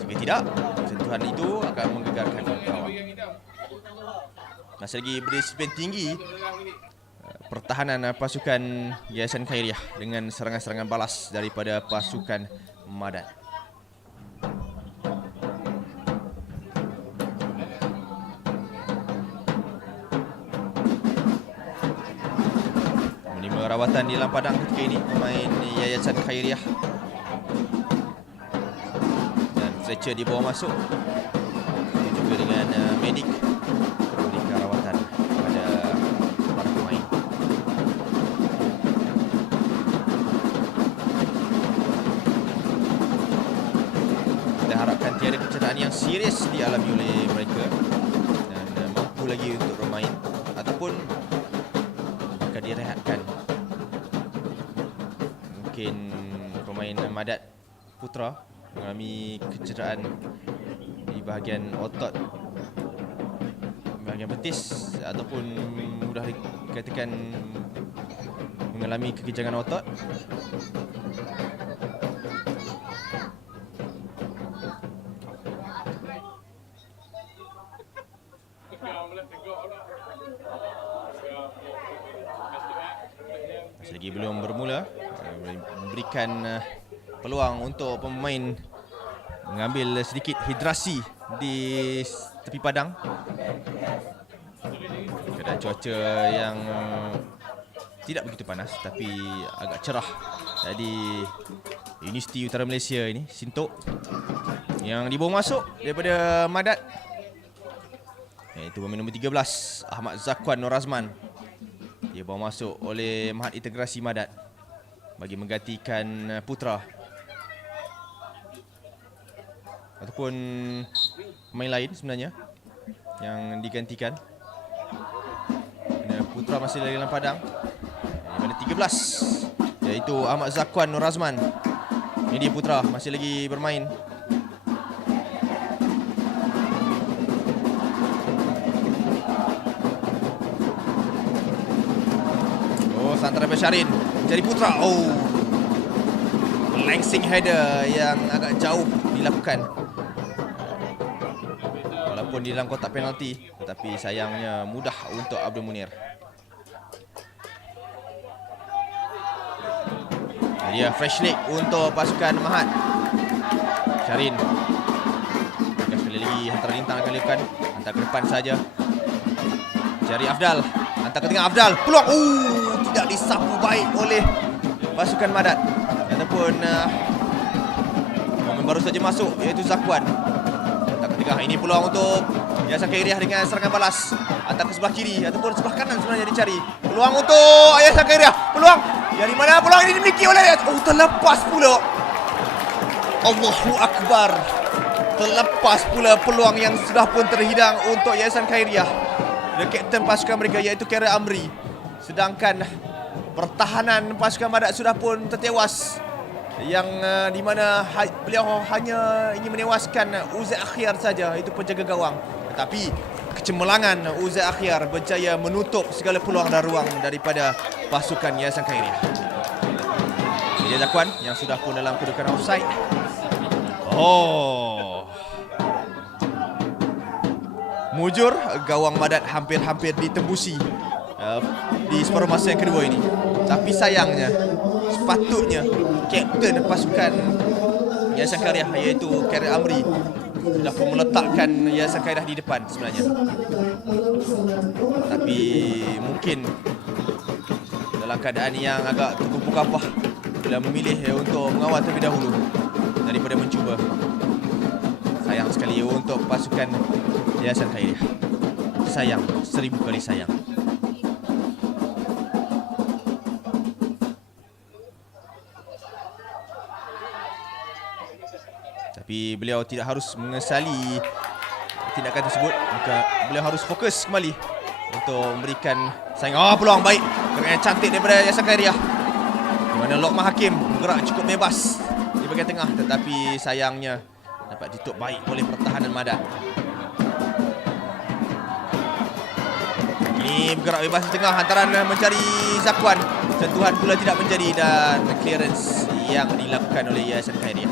Jika tidak, sentuhan itu akan menggegarkan kawan. Masih lagi berdisiplin tinggi pertahanan pasukan Yayasan Khairiah dengan serangan-serangan balas daripada pasukan Madat. Rawatan di dalam padang ketika ini pemain Yayasan Khairiah. Dan Fletcher dibawa masuk, juga dengan medik memberikan rawatan kepada para pemain. Kita harapkan tiada kecederaan yang serius dialami oleh mereka dan mampu lagi untuk bermain ataupun akan direhatkan. Mungkin pemain Madat Putra mengalami kecederaan di bahagian otot, bahagian betis, ataupun mudah dikatakan mengalami kekejangan otot. Masih lagi belum bermula, memberikan peluang untuk pemain mengambil sedikit hidrasi di tepi padang. Keadaan cuaca yang tidak begitu panas tapi agak cerah. Jadi Universiti Utara Malaysia ini, Sintok, yang dibawa masuk daripada Madat, iaitu pemain nombor 13 Ahmad Zakwan Nur Azman. Dia bawa masuk oleh Mahat Integrasi Madat bagi menggantikan Putra ataupun pemain lain sebenarnya yang digantikan. Putra masih lagi dalam padang. Mana 13 iaitu Ahmad Zakwan Nur Azman. Ini dia Putra masih lagi bermain. Antara Basharin jadi Putra. Langsing header yang agak jauh dilakukan, walaupun di dalam kotak penalti, tetapi sayangnya mudah untuk Abdul Munir. Dia fresh leg untuk pasukan Mahat. Basharin sekali lagi hantar lintang akan dilakukan, hantar ke depan saja. Cari Afdal, hantar ke tengah Afdal, peluang tidak disapu baik oleh pasukan Madat ataupun pemain baru saja masuk iaitu Zakwan. Hantar ke tengah, ini peluang untuk Yayasan Khairiah dengan serangan balas. Hantar ke sebelah kiri ataupun sebelah kanan sebenarnya dicari. Peluang untuk Yayasan Khairiah. Peluang dari mana peluang ini dimiliki oleh terlepas pula. Allahu Akbar. Terlepas pula peluang yang sudah pun terhidang untuk Yayasan Khairiah. The kapten pasukan mereka iaitu Khairul Amri. Sedangkan pertahanan pasukan Madat sudah pun tertewas, yang di mana beliau hanya ingin menewaskan Uzair Akhyar saja, itu penjaga gawang. Tetapi Cemerlangan Uzair Akhyar berjaya menutup segala peluang dan ruang daripada pasukan Yayasan Khairiah. Ini Zakwan yang sudah pun dalam kedudukan offside. Mujur gawang Madat hampir-hampir ditembusi di separuh masa yang kedua ini. Tapi sayangnya, sepatutnya kapten pasukan Yayasan Khairiah iaitu Khairil Amri sudah pun meletakkan Yayasan Khairiah di depan sebenarnya. Tapi mungkin dalam keadaan yang agak terkumpul kapah, bila memilih untuk mengawal terlebih dahulu daripada mencuba. Sayang sekali untuk pasukan Yayasan Khairiah. Sayang, 1000 kali sayang. Tapi beliau tidak harus mengesali tindakan tersebut. Maka beliau harus fokus kembali untuk memberikan saingan. Peluang baik, gerangan cantik daripada Yayasan Khairiah, di mana Lokman Hakim bergerak cukup bebas di bahagian tengah, tetapi sayangnya dapat ditutup baik oleh pertahanan Madat. Ini bergerak bebas di tengah, hantaran mencari Zakwan. Sentuhan pula tidak menjadi dan clearance yang dilakukan oleh Yayasan Khairiah.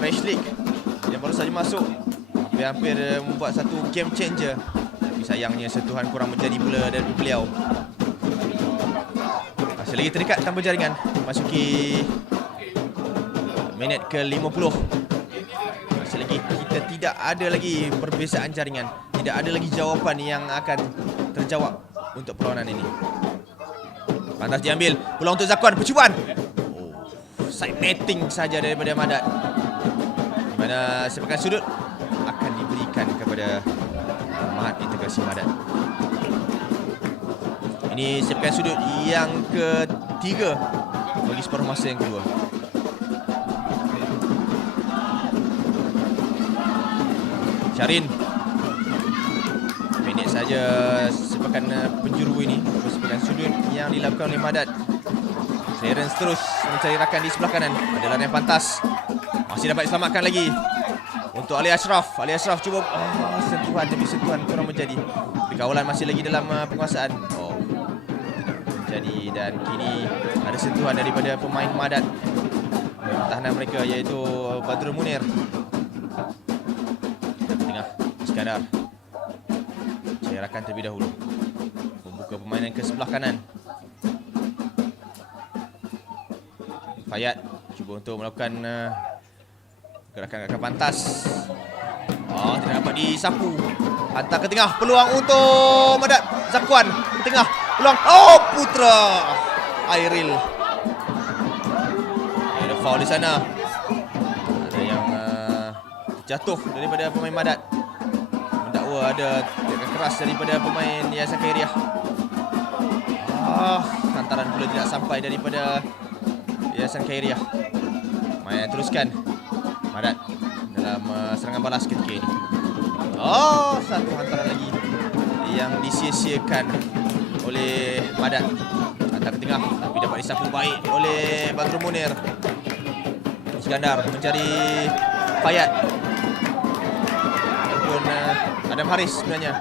Fresh League yang baru saja masuk hampir-hampir membuat satu game changer. Tapi sayangnya sentuhan kurang menjadi pula dari beliau. Masih lagi terikat tanpa jaringan. Masuki minit ke-50. Masih lagi kita tidak ada lagi perbezaan jaringan. Tidak ada lagi jawapan yang akan terjawab untuk perlawanan ini. Pantas diambil. Peluang untuk Zakwan. Percubaan. Side netting saja daripada Madat, di mana sepakan sudut akan diberikan kepada Mahat Integrasi Madat. Ini sepakan sudut yang ketiga bagi separuh masa yang kedua. Syarin, pendek saja sepakan penjuru ini, sepakan sudut yang dilakukan oleh Madat. Clearance terus mencari rakan di sebelah kanan. Ada larian pantas. Masih dapat diselamatkan lagi untuk Ali Ashraf. Ali Ashraf cuba sentuhan demi sentuhan kurang menjadi. Kawalan masih lagi dalam penguasaan. Tidak menjadi dan kini ada sentuhan daripada pemain Madat. Pertahanan mereka iaitu Badrul Munir. Tengah Iskandar. Cari rakan terlebih dahulu. Membuka permainan ke sebelah kanan. Fayad cuba untuk melakukan gerakan-gerakan pantas. Tidak dapat disapu. Hantar ke tengah. Peluang untuk Madat. Zakwan ke tengah. Peluang. Putra Airil. Ada foul di sana. Ada yang jatuh daripada pemain Madat. Mendakwa ada tindakan keras daripada pemain Yayasan Khairiah. Hantaran pula tidak sampai daripada Yayasan Khairiah. Teruskan Madat dalam serangan balas ketika ini. Satu hantaran lagi yang disia-siakan oleh Madat. Hantar ke tengah tapi dapat disapu baik oleh Badrul Munir. Iskandar mencari Fayad ataupun Adam Haris sebenarnya.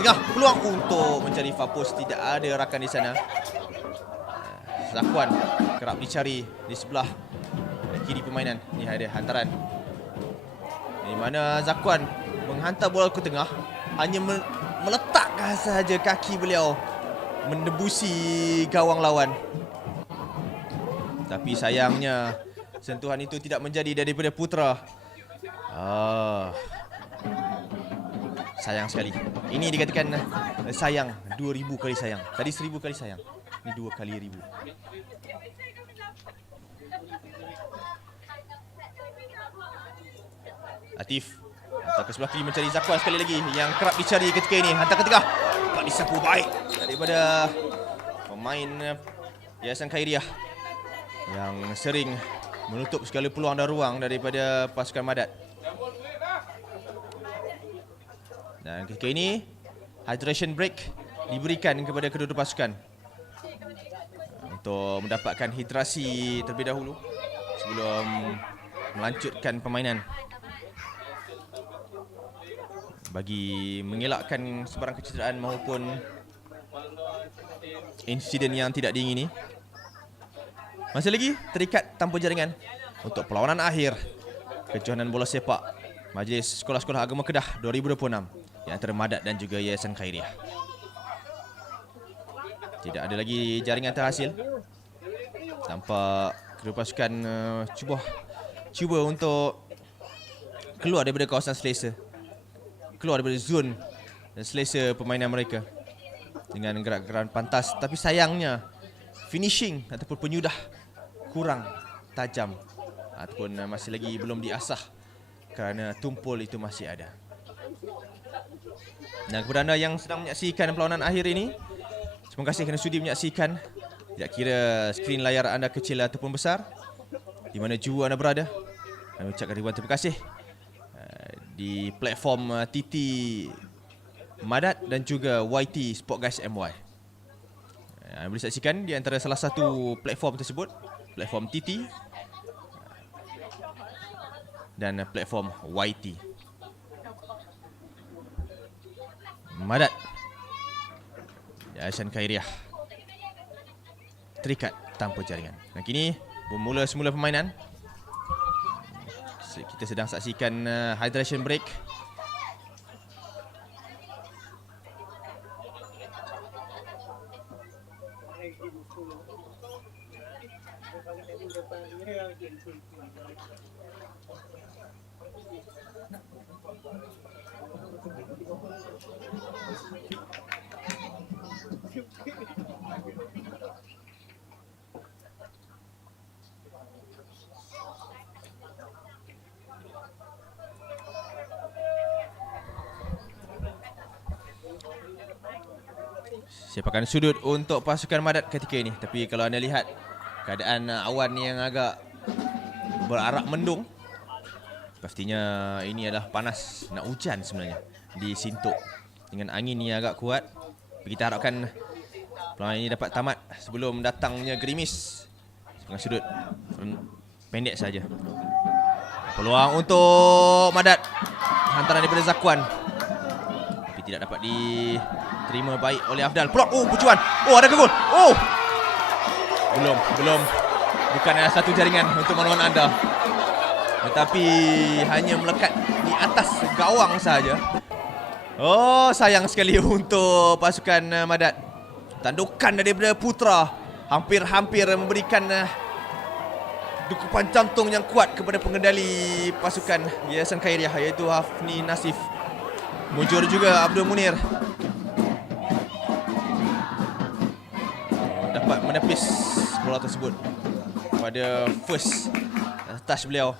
Tengah peluang untuk mencari Fapus. Tidak ada rakan di sana. Zakwan kerap dicari di sebelah kiri permainan. Ini ada hantaran di mana Zakwan menghantar bola ke tengah, hanya meletakkan sahaja kaki beliau mendebusi gawang lawan. Tapi sayangnya sentuhan itu tidak menjadi daripada Putra. Sayang sekali. Ini dikatakan sayang 2000 kali sayang. Tadi 1000 kali sayang. Ini 2 kali 1000. Atif hantar ke sebelah kiri mencari Zakwan sekali lagi yang kerap dicari ketika ini. Hantar ke tengah. Tak disapu baik daripada pemain Yayasan Khairiah yang sering menutup segala peluang dan ruang daripada pasukan Madat. Dan ketika ini hydration break diberikan kepada kedua-dua pasukan untuk mendapatkan hidrasi terlebih dahulu sebelum melanjutkan permainan, bagi mengelakkan sebarang kecederaan maupun insiden yang tidak diingini. Masih lagi terikat tanpa jaringan untuk perlawanan akhir kejohanan bola sepak Majlis Sekolah-Sekolah Agama Kedah 2026 yang antara Madat dan juga Yayasan Khairiah. Tidak ada lagi jaringan terhasil. Tampak kedua pasukan cuba untuk keluar daripada kawasan selesa, keluar daripada zon dan selesa permainan mereka dengan gerak-gerakan pantas. Tapi sayangnya finishing ataupun penyudah kurang tajam ataupun masih lagi belum diasah kerana tumpul itu masih ada. Dan kepada anda yang sedang menyaksikan perlawanan akhir ini, terima kasih kerana sudi menyaksikan. Tidak kira skrin layar anda kecil ataupun besar, di mana jua anda berada. Kami ucapkan ribuan terima kasih di platform TT Madat dan juga YT Sport Guys MY. Anda boleh saksikan di antara salah satu platform tersebut, platform TT dan platform YT. Madat, Yayasan Khairiah terikat tanpa jaringan. Dan kini bermula semula permainan. Kita sedang saksikan hydration break. Sepakan sudut untuk pasukan Madat ketika ini. Tapi kalau anda lihat keadaan awan yang agak berarak mendung, pastinya ini adalah panas, nak hujan sebenarnya di Sintok dengan angin yang agak kuat. Kita harapkan perlawanan ini dapat tamat sebelum datangnya gerimis. Sepakan sudut pendek saja. Peluang untuk Madat, hantaran daripada Zakwan, tapi tidak dapat diterima baik oleh Afdal. Peluang, pucuan. Ada ke gol. Belum. Bukan satu jaringan untuk manuan anda, tetapi hanya melekat di atas gawang saja. Sayang sekali untuk pasukan Madat. Tandukan daripada Putra hampir-hampir memberikan dukupan jantung yang kuat kepada pengendali pasukan Yayasan Khairiah, iaitu Hafni Nasif. Mujur juga Abdul Munir. Dapat menepis bola tersebut pada first touch beliau.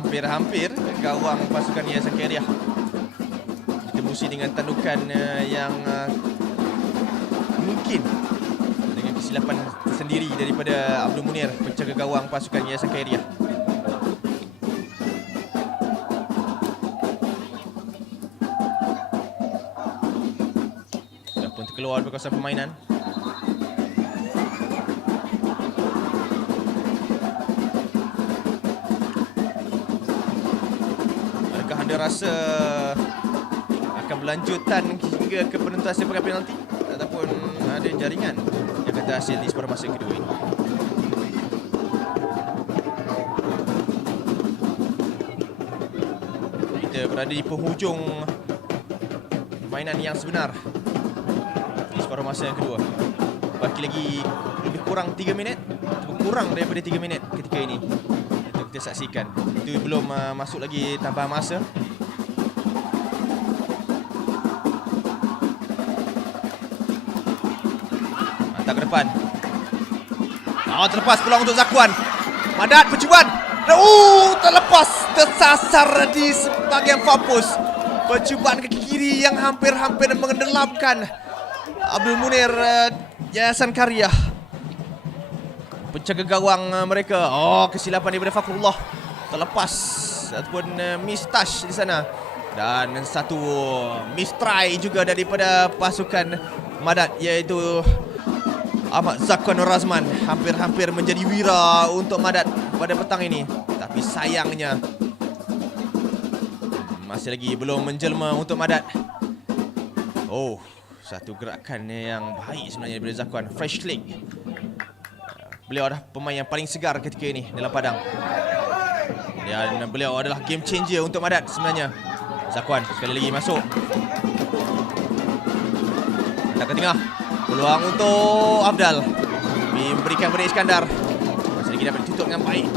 Hampir-hampir gawang pasukan Yayasan Khairiah ditembusi dengan tandukan yang mungkin dengan kesilapan tersendiri daripada Abdul Munir, penjaga gawang pasukan Yayasan Khairiah. Sudah pun terkeluar dari kawasan permainan. Adakah anda rasa akan berlanjutan hingga ke penentuan sepakan penalti ataupun ada jaringan yang kata hasil di separuh masa kedua ini? Kita berada di penghujung permainan yang sebenar di separuh masa yang kedua. Baki lagi lebih kurang 3 minit atau kurang daripada 3 minit ketika ini untuk kita saksikan. Itu belum masuk lagi tambahan masa. Hantar ke depan. Terlepas peluang untuk Zakwan. Madat percubaan. Terlepas, tersasar di sebahagian fokus. Percubaan kaki kiri yang hampir-hampir mengendelapkan Abdul Munir Yayasan Khairiah, penjaga gawang mereka. Kesilapan daripada Fakrullah. Terlepas ataupun miss touch di sana. Dan satu miss try juga daripada pasukan Madat, iaitu Ahmad Zakwan Nur Razman hampir-hampir menjadi wira untuk Madat pada petang ini. Tapi sayangnya masih lagi belum menjelma untuk Madat. Oh, satu gerakan yang baik sebenarnya daripada Zakwan. Fresh click. Beliau adalah pemain yang paling segar ketika ini dalam padang. Dan beliau adalah game changer untuk Madat sebenarnya. Zakwan sekali lagi masuk. Hantar ke tengah. Peluang untuk Afdal. Memberikan kepada Iskandar. Masih lagi dapat ditutup dengan baik.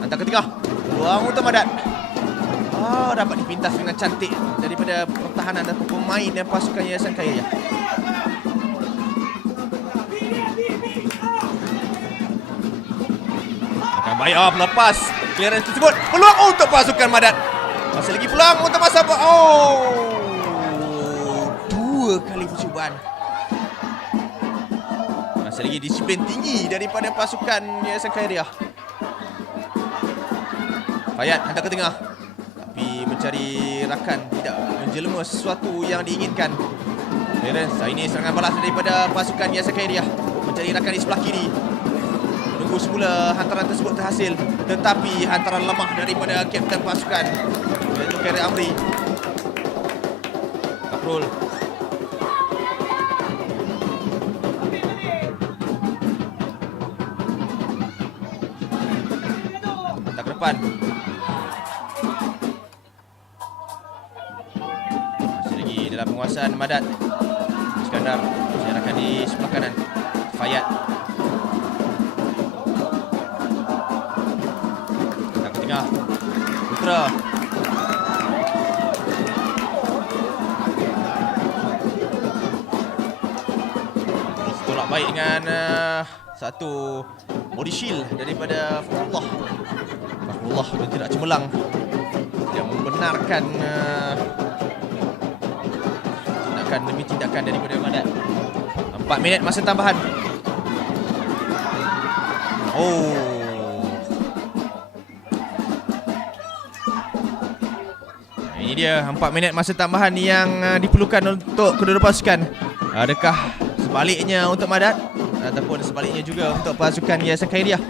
Hantar ke tengah. Peluang untuk Madat. Dapat dipintas dengan cantik daripada pertahanan dan pemain dan pasukan Yayasan Khairiyah. Akan baik lepas clearance tersebut. Peluang untuk pasukan Madat. Masih lagi peluang untuk masa. Dua kali percubaan. Masih lagi disiplin tinggi daripada pasukan Yayasan Khairiyah. Fayad hantar ke tengah. Tapi mencari rakan, tidak menjelma sesuatu yang diinginkan. Clearance. Ini serangan balas daripada pasukan Yayasan Khairiyah. Mencari rakan di sebelah kiri. Menunggu semula hantaran tersebut terhasil. Tetapi hantaran lemah daripada kapten pasukan iaitu Khairi Amri. Kaprul. Hantar ke depan. Masih lagi dalam penguasaan Madat. Iskandar menyerahkan di sebelah kanan. Fayad. Hantar ke tengah. Putra. Tolak baik dengan satu body shield daripada Fakhrullah. Fakhrullah tidak cemerlang. Tidak membenarkan tindakan demi tindakan daripada Madat. 4 minit masa tambahan. Ini dia 4 minit masa tambahan yang diperlukan untuk kedua-dua pasukan. Adakah sebaliknya untuk Madat ataupun sebaliknya juga untuk pasukan Yayasan Khairiyah?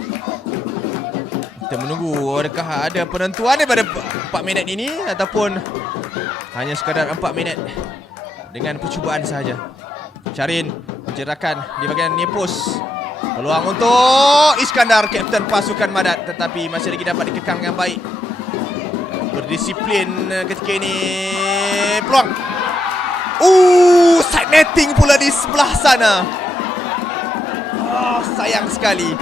Kita menunggu adakah ada penentuan daripada 4 minit ini ataupun hanya sekadar 4 minit dengan percubaan sahaja. Syarin menjerakan di bahagian near post. Peluang untuk Iskandar, kapten pasukan Madat, tetapi masih lagi dapat dikekang dengan baik. Berdisiplin ketika ini. Peluang. Side netting pula di sebelah sana. Sayang sekali.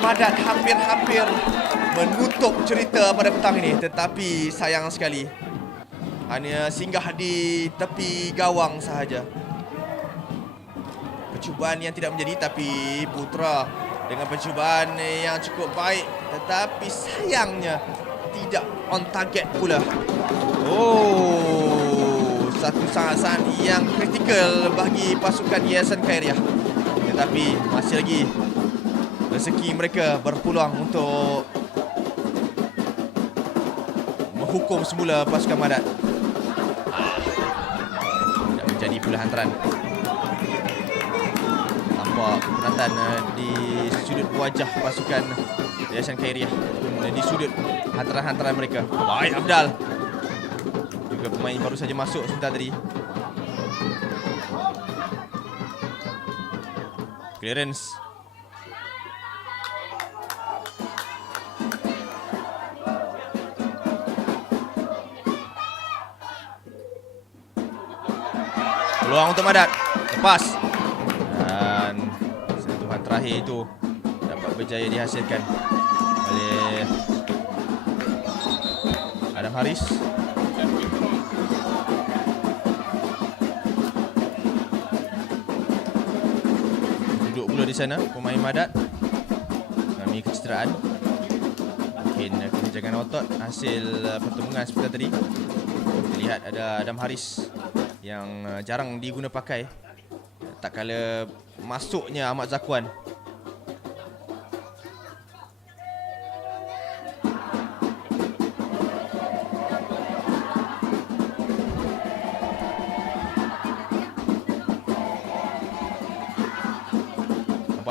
Madat hampir-hampir menutup cerita pada petang ini, tetapi sayang sekali hanya singgah di tepi gawang sahaja. Percubaan yang tidak menjadi, tapi Putra dengan percubaan yang cukup baik, tetapi sayangnya tidak on target pula. Satu sangat-sangat yang kritikal bagi pasukan Yayasan Khairiyah. Tetapi masih lagi rezeki mereka berpeluang untuk menghukum semula pasukan Madat. Tidak menjadi pula hantaran. Tampak penatan di sudut wajah pasukan Yayasan Khairiyah dan di sudut hantaran-hantaran mereka. Baik Afdal. Juga pemain baru saja masuk sebentar tadi. Clearance. Peluang untuk Madat. Lepas. Dan sentuhan terakhir itu dapat berjaya dihasilkan oleh Adam Haris. Duduk pula di sana pemain Madat. Kami kecederaan. Mungkin kesenjangan otot hasil pertemuan seperti tadi. Kita lihat ada Adam Haris yang jarang diguna pakai tak kala masuknya Ahmad Zakwan.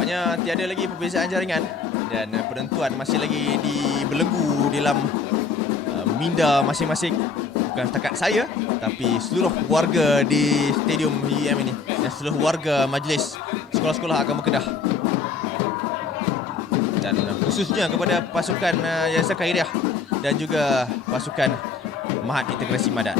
Nampaknya tiada lagi perbezaan jaringan dan penentuan masih lagi dibelenggu dalam minda masing-masing. Bukan setakat saya, tapi seluruh warga di Stadium UEM ini dan seluruh warga majlis Sekolah-Sekolah Agama Kedah. Dan khususnya kepada pasukan Yayasan Khairiah dan juga pasukan Mahat Integrasi Madat.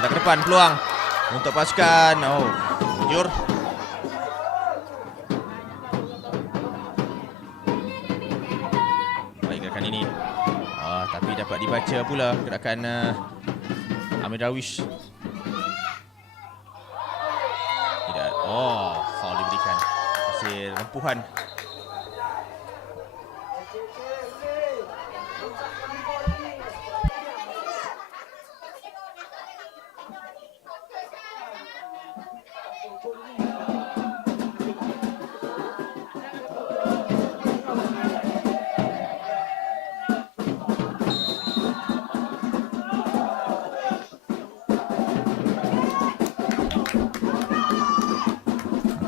Ada ke depan peluang untuk pasukan jujur. Baik gerakan ini. Tapi dapat dibaca pula gerakan Amir Darwish. Tidak. Foul diberikan. Hasil rempuhan.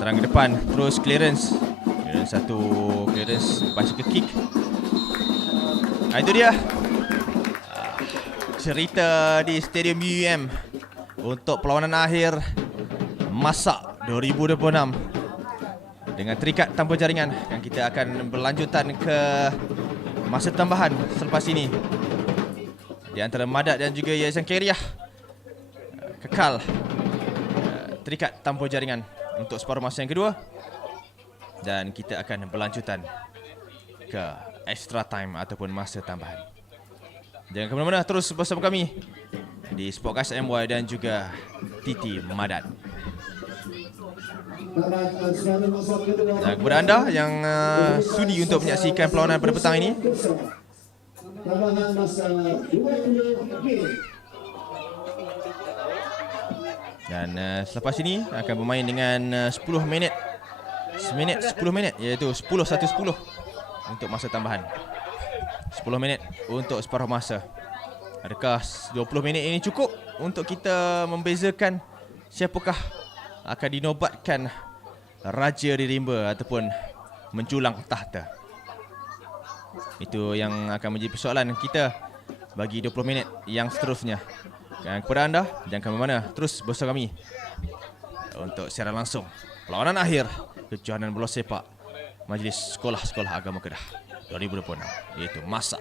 Terang ke depan, terus clearance satu, clearance lepas ke kick. Itu dia cerita di Stadium UEM untuk perlawanan akhir Masak 2026 dengan terikat tanpa jaringan. Dan kita akan berlanjutan ke masa tambahan selepas ini di antara Madat dan juga Yayasan Khairiah. Kekal terikat tanpa jaringan untuk separuh masa yang kedua, dan kita akan berlanjutan ke extra time ataupun masa tambahan. Jangan ke mana-mana, terus bersama kami di Sportcast MY dan juga TT Madat. Dan kepada anda yang sudi untuk menyaksikan perlawanan pada petang ini, dan selepas ini akan bermain dengan 10 minit, iaitu 10-1-10 untuk masa tambahan. 10 minit untuk separuh masa. Adakah 20 minit ini cukup untuk kita membezakan siapakah akan dinobatkan Raja di Rimba ataupun menculang tahta? Itu yang akan menjadi persoalan kita bagi 20 minit yang seterusnya. Dan kepada anda, jangan ke mana-mana, terus bersama kami untuk siaran langsung perlawanan akhir kejohanan bola sepak Majlis Sekolah-Sekolah Agama Kedah 2026, iaitu Masak.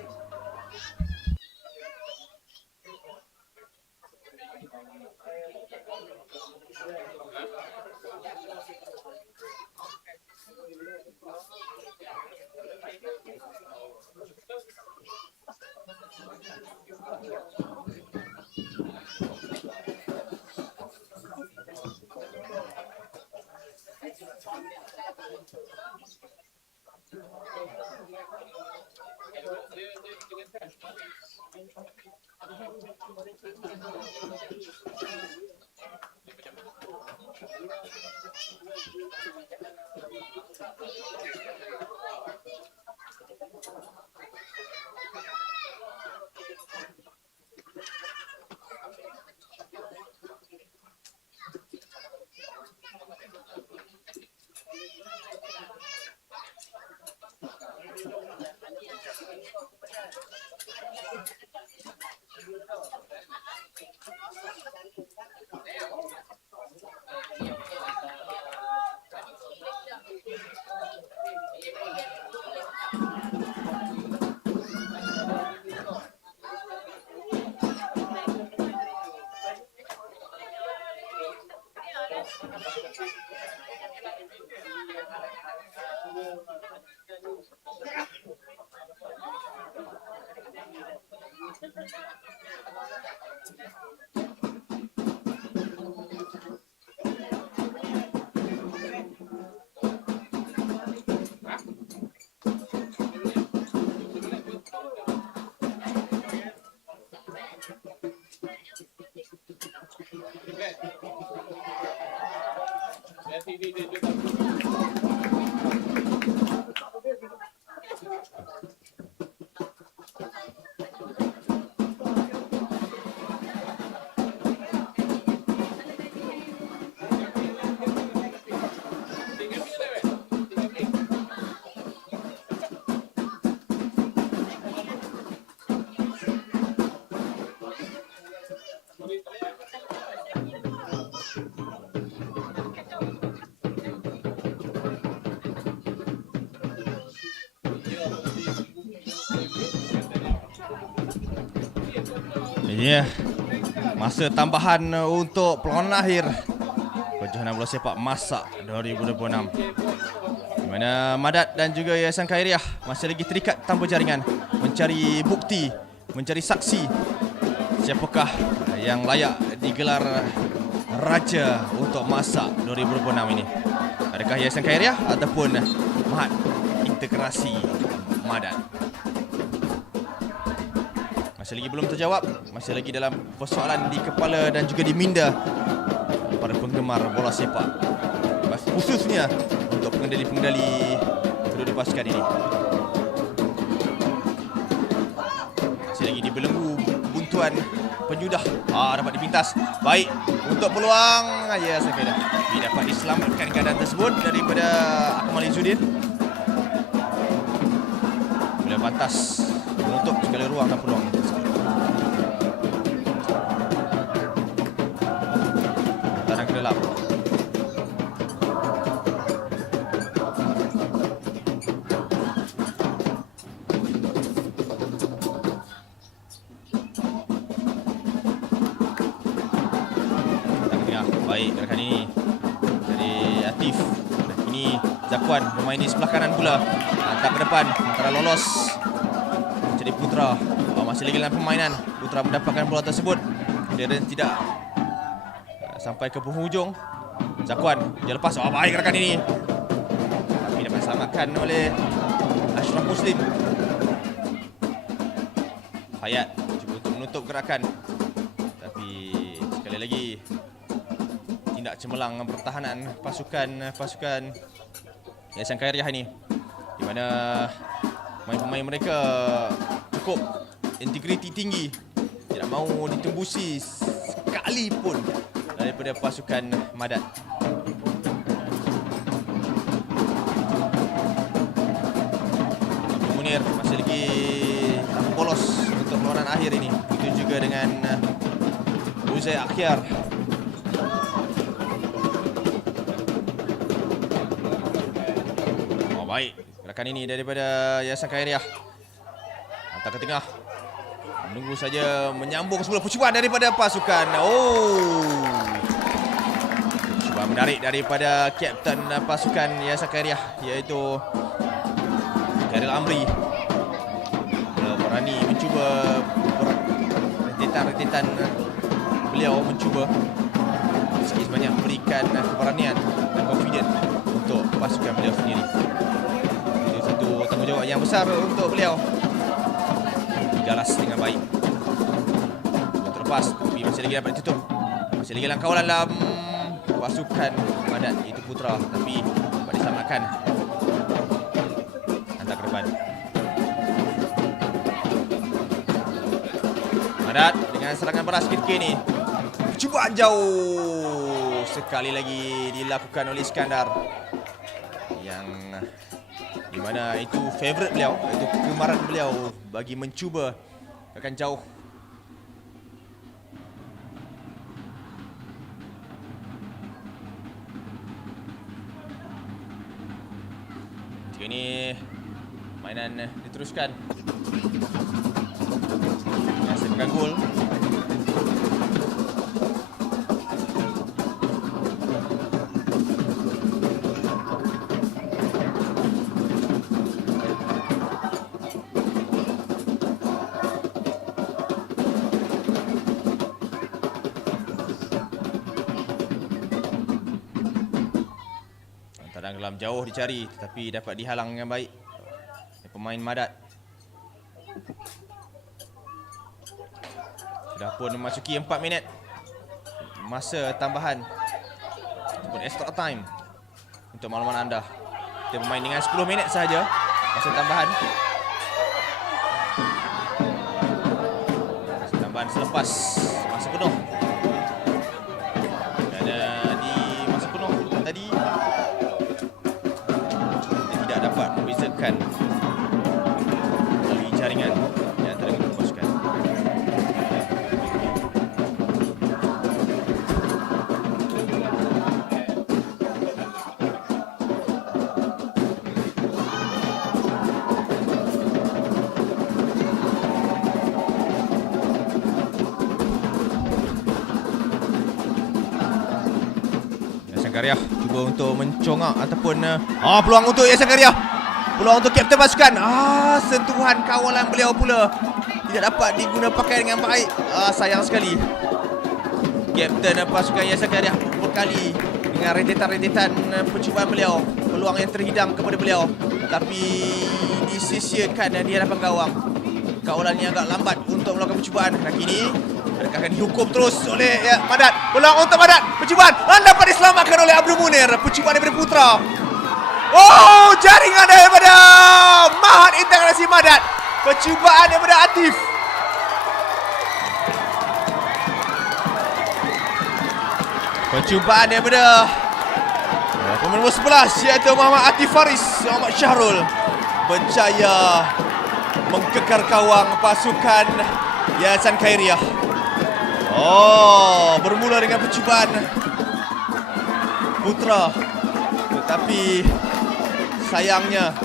Ya, masa tambahan untuk perlawanan akhir Perjohanan Bola Sepak Masak 2026, di mana Madat dan juga Yayasan Khairiah masih lagi terikat tanpa jaringan mencari bukti, mencari saksi siapakah yang layak digelar Raja untuk Masak 2026 ini. Adakah Yayasan Khairiah ataupun Mahat Integrasi Madat? Masih lagi belum terjawab, masih lagi dalam persoalan di kepala dan juga di minda para penggemar bola sepak, khususnya untuk pengendali-pengendali kedua-dua pasukan ini. Masih lagi dibelenggu buntuan penyudah. Dapat dipintas. Baik untuk peluang. Ya, saya kira dapat diselamatkan keadaan tersebut daripada Akmal Izzuddin. Boleh pantas menutup segala ruang dan peluang tersebut. Tangan ke dalam. Baik, gerakan ini dari Atif. Ini Zakwan bermain di sebelah kanan pula. Hantar ke depan, antara lolos jadi Putra. Masih lagi dalam permainan. Putra mendapatkan bola tersebut. Clearance tidak sampai ke penghujung. Zakwan, dia lepas. Baik gerakan ini. Tapi dapat diselamatkan oleh Ashraf Muslim. Hayat cuba untuk menutup gerakan. Tapi sekali lagi tindak cemerlang pertahanan pasukan Yayasan Khairiah ini, di mana pemain-pemain mereka cukup integriti tinggi, tidak mahu ditembusi sekalipun daripada pasukan Madat. Abdul Munir masih lagi tak bolos untuk perlawanan akhir ini. Begitu juga dengan Uzai Akhyar. Baik, gerakan ini daripada Yayasan Khairiah. Hantar ke tengah. Menunggu saja menyambung sebuah percubaan daripada pasukan. Cuba menarik daripada kapten pasukan Yayasan Khairiah, iaitu Khairil Amri. Berani mencuba rentetan beliau mencuba sikit sebanyak memberikan keberanian dan confident untuk pasukan beliau sendiri. Itu tanggungjawab yang besar untuk beliau. Digalas dengan baik. Terlepas, tapi masih lagi dapat ditutup. Masih lagi dalam kawalan dalam pasukan Madat, iaitu Putra, tapi dapat diselamatkan. Hantar ke depan. Madat dengan serangan balas ketika ini. Cubaan jauh sekali lagi dilakukan oleh Iskandar, yang di mana itu favourite beliau, itu kegemaran beliau bagi mencuba akan jauh. Jika ini mainan diteruskan, menghasilkan gol. Dalam jauh dicari, tetapi dapat dihalang dengan baik pemain Madat. Sudah pun memasuki 4 minit masa tambahan ataupun extra time untuk makluman anda. Kita bermain dengan 10 minit sahaja masa tambahan. Masa tambahan selepas masa penuh. Dan di masa penuh tadi dapat membezakan melalui jaringan di antara kedua pasukan. Yayasan Khairiah cuba untuk mencongak ataupun peluang untuk Yayasan Khairiah. Peluang untuk kapten pasukan. Sentuhan kawalan beliau pula tidak dapat diguna pakai dengan baik. Sayang sekali. Kapten pasukan Yayasan Khairiah berkali dengan rentetan-rentetan percubaan beliau. Peluang yang terhidang kepada beliau, tapi disisiakan di hadapan gawang. Kawalannya agak lambat untuk melakukan percubaan. Dan kini adakah akan dihukum terus oleh Madat. Peluang untuk Madat. Percubaan dapat diselamatkan oleh Abdul Munir. Percubaan daripada Putra. Jaringan daripada Mahat integrasi Madat. Percubaan daripada Atif. Percubaan daripada pemain nombor 11 iaitu Muhammad Atif Faris. Muhammad Syahrul berjaya mengkekar gawang pasukan Yayasan Khairiah. Bermula dengan percubaan Putra, tetapi sayangnya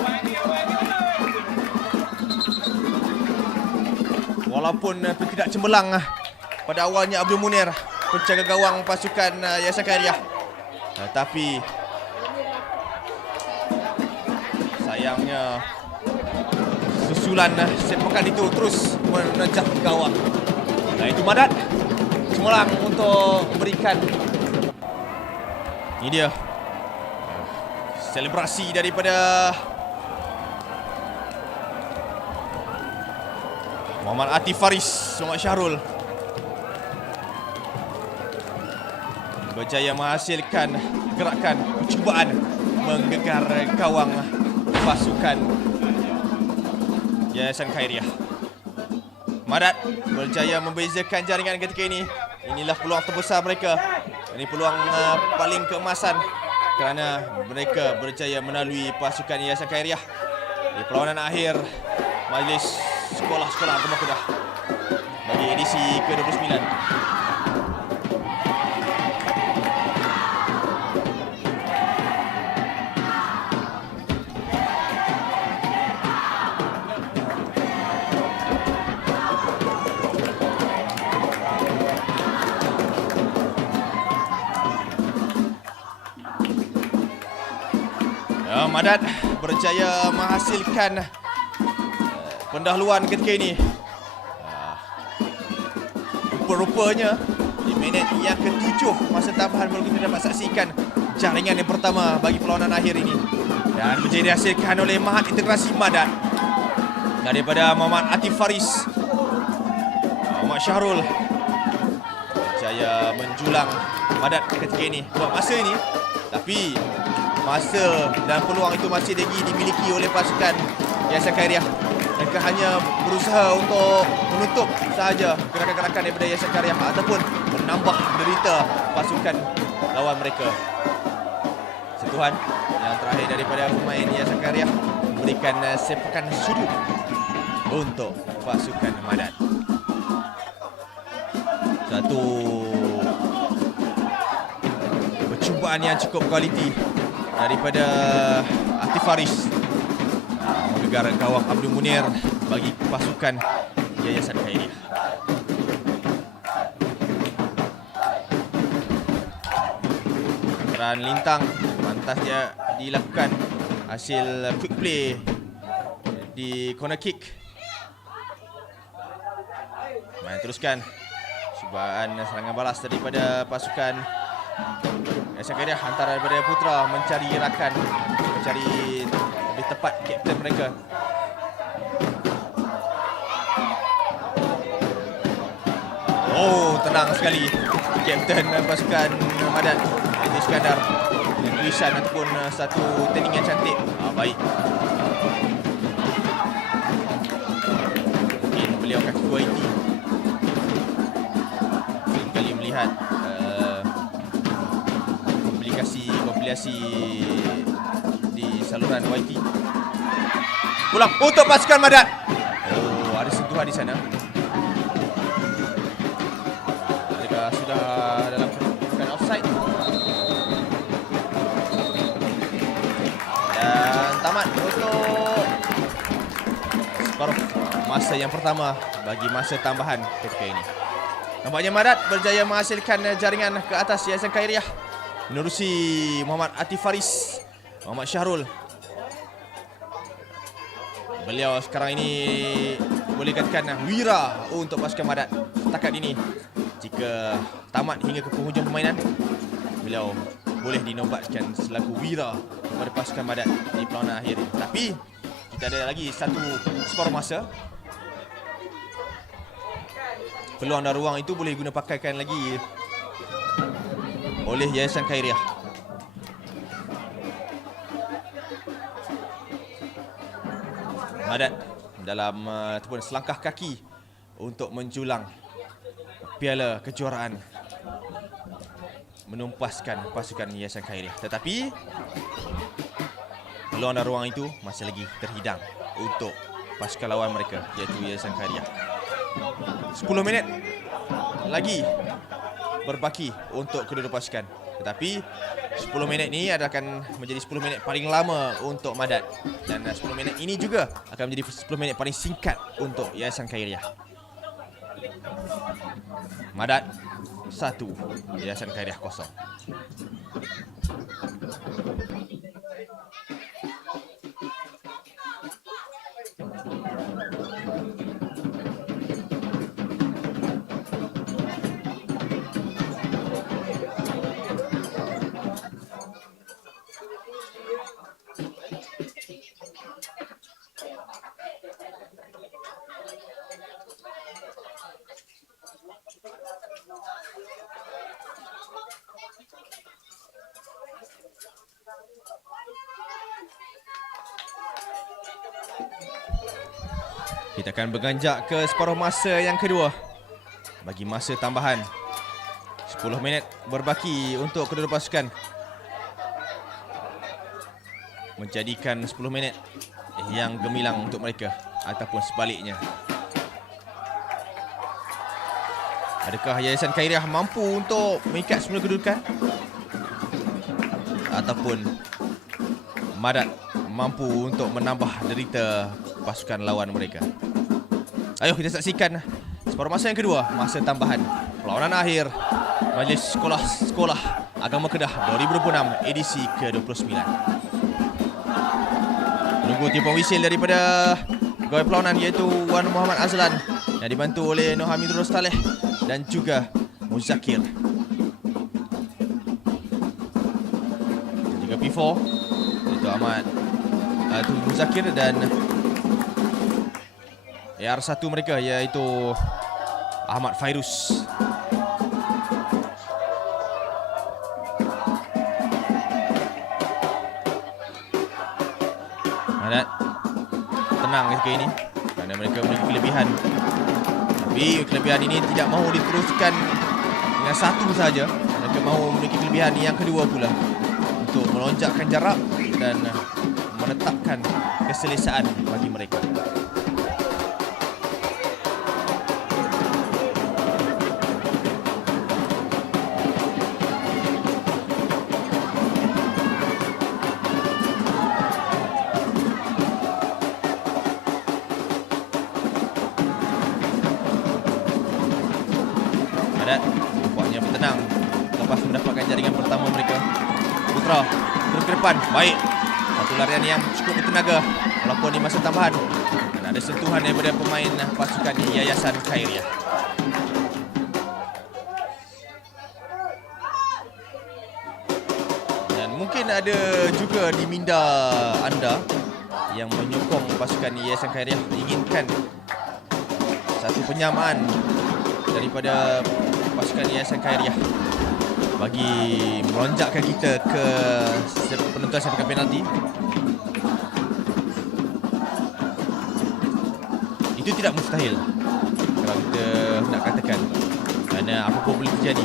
walaupun tidak cemerlang pada awalnya Abdul Munir penjaga gawang pasukan Yayasan Khairiah, tetapi sayangnya susulan sepakan itu terus menejah gawang. Itu Madat cemerlang untuk memberikan. Ini dia selebrasi daripada Muhammad Atif Faris, Muhammad Syahrul berjaya menghasilkan gerakan percubaan menggegar gawang pasukan Yayasan Khairiah. Madat berjaya membezakan jaringan ketika ini. Inilah peluang terbesar mereka. Ini peluang paling keemasan kerana mereka berjaya melalui pasukan Yayasan Khairiah di perlawanan akhir Majlis Sekolah-Sekolah Agama Kedah bagi edisi ke-29. Madat berjaya menghasilkan pendahuluan ketika ini. Rupa-rupanya di minit yang ke-7 masa tambahan baru kita dapat saksikan jaringan yang pertama bagi perlawanan akhir ini, dan berjaya dihasilkan oleh Mahat integrasi Madat daripada Muhammad Atif Faris. Muhammad Syahrul berjaya menjulang Madat ketika ini buat masa ini, tapi masa dan peluang itu masih lagi dimiliki oleh pasukan Yayasan Khairiah. Mereka hanya berusaha untuk menutup sahaja gerakan-gerakan daripada Yayasan Khairiah ataupun menambah derita pasukan lawan mereka. Sentuhan yang terakhir daripada pemain Yayasan Khairiah memberikan sepakan sudut untuk pasukan Madat. Satu percubaan yang cukup kualiti daripada Atif Faris menggegar gawang Abdul Munir bagi pasukan Yayasan Khairiah. Dan lintang pantasnya dilakukan hasil quick play di corner kick. Main teruskan cubaan serangan balas daripada pasukan Yayasan Khairiah antara daripada Putra mencari rakan, mencari lebih tepat kapten mereka. Tenang sekali kapten pasukan Madat, Aziz Iskandar, dengan tulisan ataupun satu turning yang cantik. Baik. Mungkin beliau kaki YT seringkali melihat kompilasi di saluran YT. Pulang untuk pasukan Madat. Ada sentuhan di sana. Adakah sudah dalam kedudukan offside? Dan tamat untuk separuh masa yang pertama bagi masa tambahan ketika ini. Nampaknya Madat berjaya menghasilkan jaringan ke atas Yayasan Khairiah menerusi Muhammad Atif Faris, Muhammad Syahrul. Beliau sekarang ini boleh katakan wira untuk pasukan Madat setakat ini. Jika tamat hingga ke penghujung permainan, beliau boleh dinobatkan selaku wira kepada pasukan Madat di perlawanan akhir. Tapi kita ada lagi satu separuh masa. Peluang dan ruang itu boleh guna pakaikan lagi oleh Yayasan Khairiah. Madat dalam ataupun selangkah kaki untuk menjulang piala kejuaraan, menumpaskan pasukan Yayasan Khairiah. Tetapi peluang dan ruang itu masih lagi terhidang untuk pasukan lawan mereka, iaitu Yayasan Khairiah. 10 minit lagi berbaki untuk kedua-dua pasukan. Tetapi 10 minit ini akan menjadi 10 minit paling lama untuk Madat. Dan 10 minit ini juga akan menjadi 10 minit paling singkat untuk Yayasan Khairiah. Madat 1, Yayasan Khairiah 0. Kita akan beranjak ke separuh masa yang kedua. Bagi masa tambahan 10 minit berbaki untuk kedua pasukan, menjadikan 10 minit yang gemilang untuk mereka ataupun sebaliknya. Adakah Yayasan Khairiah mampu untuk mengikat semula kedudukan, ataupun Madat mampu untuk menambah derita pasukan lawan mereka? Ayo kita saksikan separuh masa yang kedua, masa tambahan perlawanan akhir Majlis Sekolah Agama Kedah 2026 edisi ke-29. Menunggu tiupan wisil daripada pegawai perlawanan, iaitu Wan Muhammad Azlan yang dibantu oleh Nur Hamidul Rostaleh dan juga Muzakir. Dan juga P4 iaitu itu Muzakir, dan AR1 mereka iaitu Ahmad Fairuz. Madat tenang ketika ini kerana mereka memiliki kelebihan. Tapi kelebihan ini tidak mahu diteruskan dengan satu saja. Mereka mahu memiliki kelebihan yang kedua pula untuk melonjakkan jarak dan menetapkan keselesaan bagi mereka. Madat nampaknya bertenang lepas mendapatkan jaringan pertama mereka. Putra terus ke depan, baik. Satu larian yang cukup bertenaga walaupun di masa tambahan, dan ada sentuhan daripada pemain pasukan Yayasan Khairiah. Dan mungkin ada juga di minda anda yang menyokong pasukan Yayasan Khairiah inginkan satu penyamaan daripada pasukan Yayasan Khairiah bagi melonjakkan kita ke penentuan sepakan penalti. Itu tidak mustahil kalau kita nak katakan, kerana apa-apa boleh terjadi.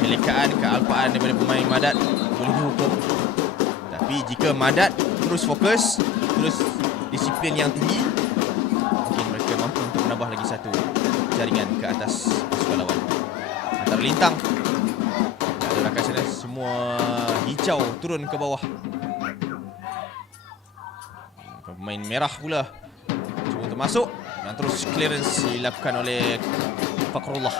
Kelekaan, kealpaan daripada pemain Madat boleh dihukum. Tapi jika Madat terus fokus, terus disiplin yang tinggi, mungkin mereka mampu untuk menambah lagi satu jaringan ke atas pasukan lawan. Antara lintang dan rakan sana semua hijau turun ke bawah. Pemain merah pula cuba untuk masuk dan terus clearance dilakukan oleh Fakrullah.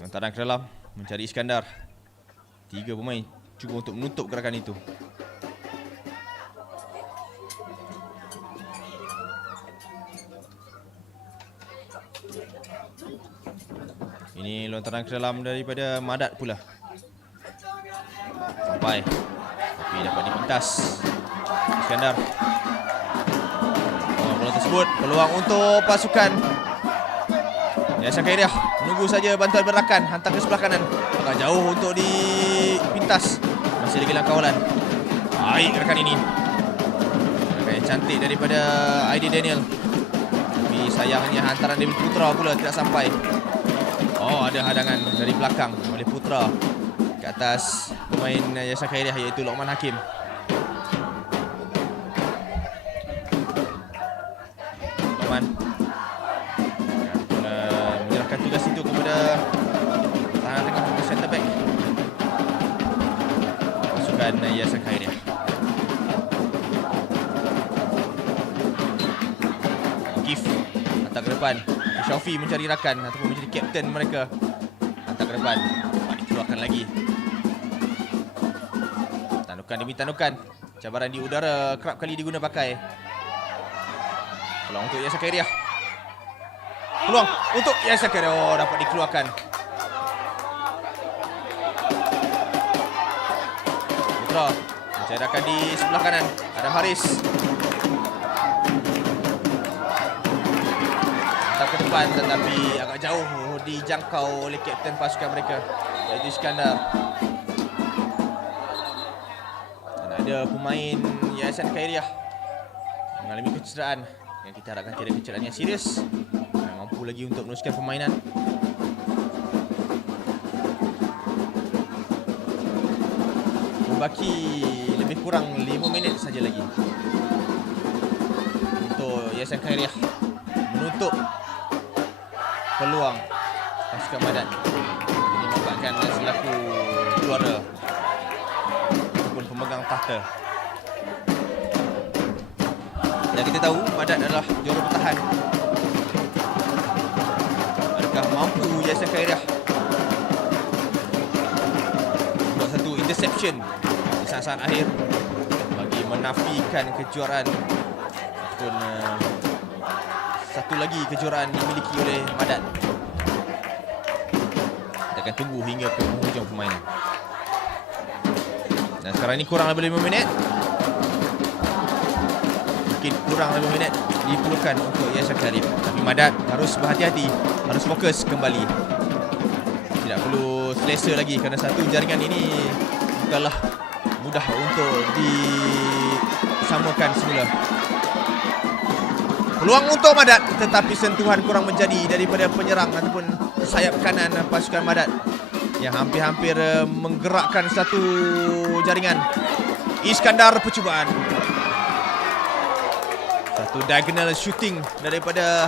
Hantaran ke dalam mencari Iskandar. 3 pemain cuba untuk menutup gerakan itu. Ini lontaran ke dalam daripada Madat pula. Sampai. Tapi dapat dipintas Iskandar. Bola tersebut peluang untuk pasukan Yayasan Khairiah. Menunggu saja bantuan berakan. Hantar ke sebelah kanan. Agak jauh untuk dipintas. Masih lagi langkawalan. Baik gerakan ini. Gerakan yang cantik daripada Aidil Daniel. Tapi sayangnya hantaran David Putra pula tidak sampai. Oh, ada hadangan dari belakang oleh Putra ke atas pemain Yayasan Khairiah iaitu Lokman Hakim. Lokman menyerahkan tugas itu kepada tahanan tengah center back pasukan Yayasan Khairiah. Gif hantar ke depan. Syaufi mencari rakan ataupun menjadi kapten mereka. Hantar ke depan. Dikeluarkan lagi. Tandukan demi tandukan. Cabaran di udara kerap kali diguna pakai. Peluang untuk Yayasan Khairiah. Peluang untuk Yayasan Khairiah. Oh, dapat dikeluarkan. Putra mencari rakan di sebelah kanan. Adam Haris. Ke depan tetapi agak jauh dijangkau oleh kapten pasukan mereka iaitu Iskandar. Dan ada pemain Yayasan Khairiah mengalami kecederaan yang kita harapkan tidak kecederaan yang serius dan mampu lagi untuk meneruskan permainan. Membaki lebih kurang 5 minit saja lagi untuk Yayasan Khairiah menutup peluang pasukan Madat ini membuatkan selaku juara ataupun pemegang tahta. Dan kita tahu Madat adalah juara bertahan. Adakah mampu Yayasan Khairiah buat satu interception di saat-saat akhir bagi menafikan kejuaraan ataupun satu lagi kejuaraan dimiliki oleh Madat. Kita akan tunggu hingga ke penghujung permainan. Dan sekarang ini kurang lebih 5 minit. Mungkin kurang lebih 5 minit diperlukan untuk Yayasan Khairiah. Tapi Madat harus berhati-hati, harus fokus kembali. Tidak perlu selesa lagi kerana satu jaringan ini bukanlah mudah untuk disamakan semula. Peluang untuk Madat tetapi sentuhan kurang menjadi daripada penyerang ataupun sayap kanan pasukan Madat yang hampir-hampir menggerakkan satu jaringan. Iskandar percubaan. Satu diagonal shooting daripada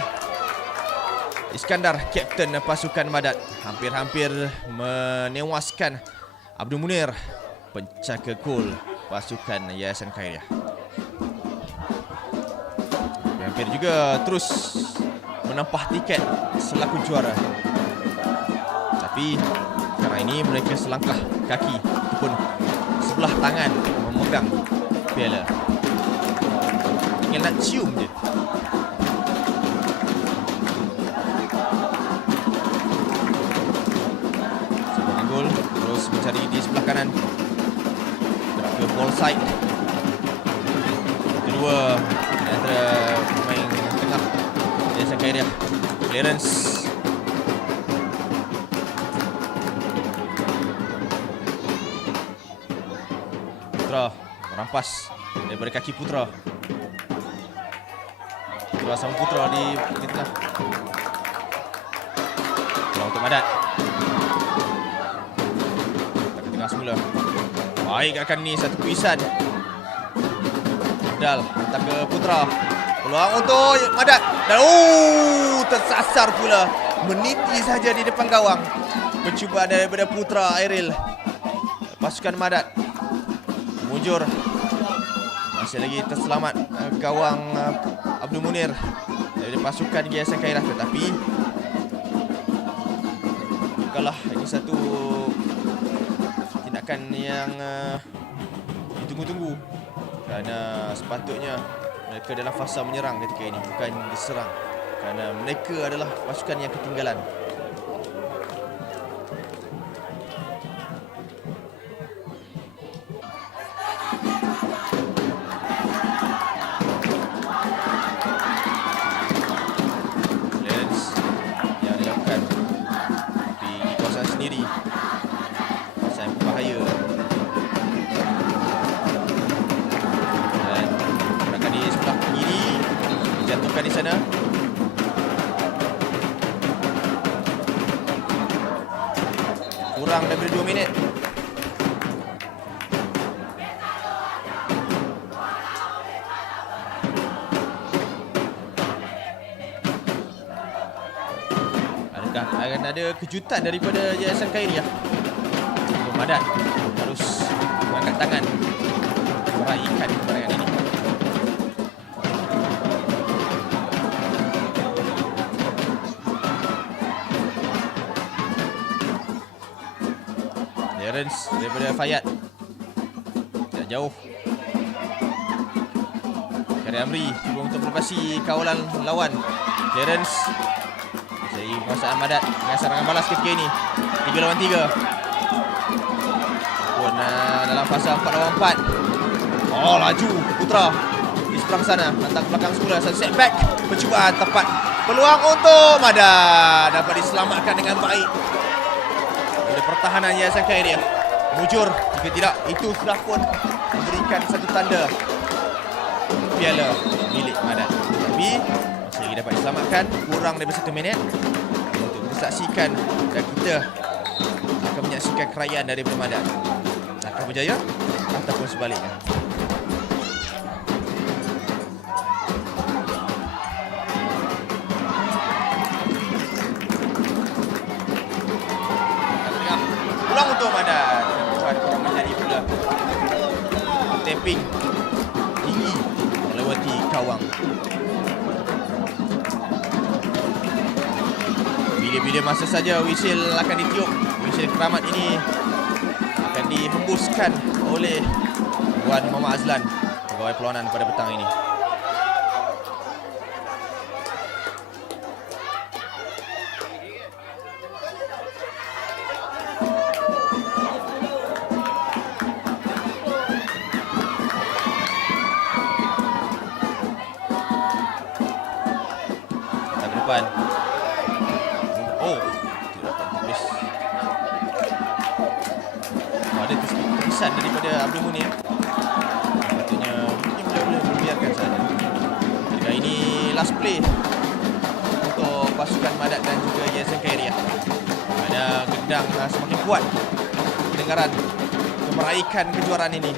Iskandar, kapten pasukan Madat. Hampir-hampir menewaskan Abdul Munir, pencaka gol pasukan Yayasan Khairiah. Hampir juga terus menampah tiket selaku juara. Tapi sekarang ini mereka selangkah kaki ataupun sebelah tangan memegang piala. Tinggal nak cium je. Sebuah gol terus mencari di sebelah kanan. Gerak ke ball side. Kedua antara pemain tengah Yayasan Khairiah, Clarence. Putra merampas daripada kaki Putra. Putra sama Putra di tengah. Peluang untuk Madat. Tak ke tengah semula. Baik gerakan ni, satu puisan. Abdal hantar ke Putra. Peluang untuk Madat. Dan tersasar pula. Meniti saja di depan gawang. Percubaan daripada Putra Airil. Pasukan Madat mujur. Masih lagi terselamat gawang Abdul Munir dari pasukan Yayasan Khairiah. Tetapi bukanlah ini satu tindakan yang ditunggu-tunggu, kerana sepatutnya mereka dalam fasa menyerang ketika ini, bukan diserang, kerana mereka adalah pasukan yang ketinggalan. Di sana kurang daripada 2 minit. Adakah akan ada kejutan daripada Yayasan Khairiah? Madat harus mengangkat tangan meraihkan kemenangan ini. Clearance daripada Fayad. Tak jauh. Karim Amri cuba untuk melepasi kawalan lawan. Clearance dari penguasaan Madat dengan serangan balas ketika ini. 3 lawan 3. Pun dalam fasa 4 lawan 4. Oh, laju Putra di seberang sana, hantar ke belakang semula. Satu setback, percubaan tepat. Peluang untuk Madat dapat diselamatkan dengan baik oleh pertahanan Yayasan Khairiah. Mujur, jika tidak itu sudah pun memberikan satu tanda piala milik Madat. Tapi masih lagi dapat diselamatkan, kurang daripada 1 minit untuk kita saksikan, dan kita akan menyaksikan kerayaan daripada Madat. Akan berjaya ataupun sebaliknya. Pulang untuk Madat. Kurang menjadi pula tapping tinggi melewati kawang. Bila-bila masa saja wisil akan ditiup, wisil keramat ini akan dihembuskan oleh Wan Muhammad Azlan, pegawai perlawanan pada petang ini. Oh, tidak dapat tepis. Ada tepisan daripada Abdul Munir. Patutnya mungkin boleh membiarkan saja. Jika ini last play untuk pasukan Madat dan juga Yayasan Khairiah, mana gendang semakin kuat kedengaran untuk meraihkan kejuaraan ini.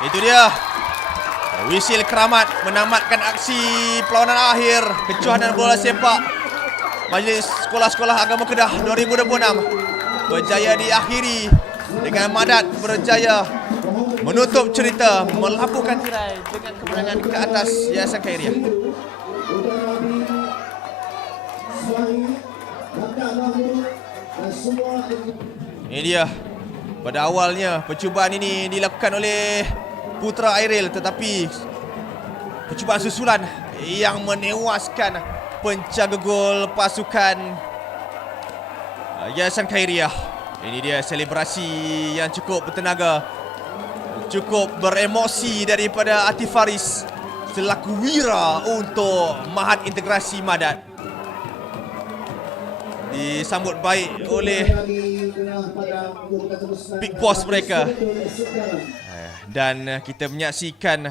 Itu dia, wisil keramat menamatkan aksi perlawanan akhir kejohanan bola sepak Majlis Sekolah-Sekolah Agama Kedah 2026 berjaya diakhiri dengan Madat berjaya menutup cerita, melabuhkan tirai dengan kemenangan ke atas Yayasan Khairiah. Ini dia, pada awalnya percubaan ini dilakukan oleh Putra Airil, tetapi percubaan susulan yang menewaskan penjaga gol pasukan Yayasan Khairiah. Ini dia selebrasi yang cukup bertenaga, cukup beremosi daripada Atif Faris selaku wira untuk Mahat Integrasi Madat. Disambut baik oleh big boss mereka. Dan kita menyaksikan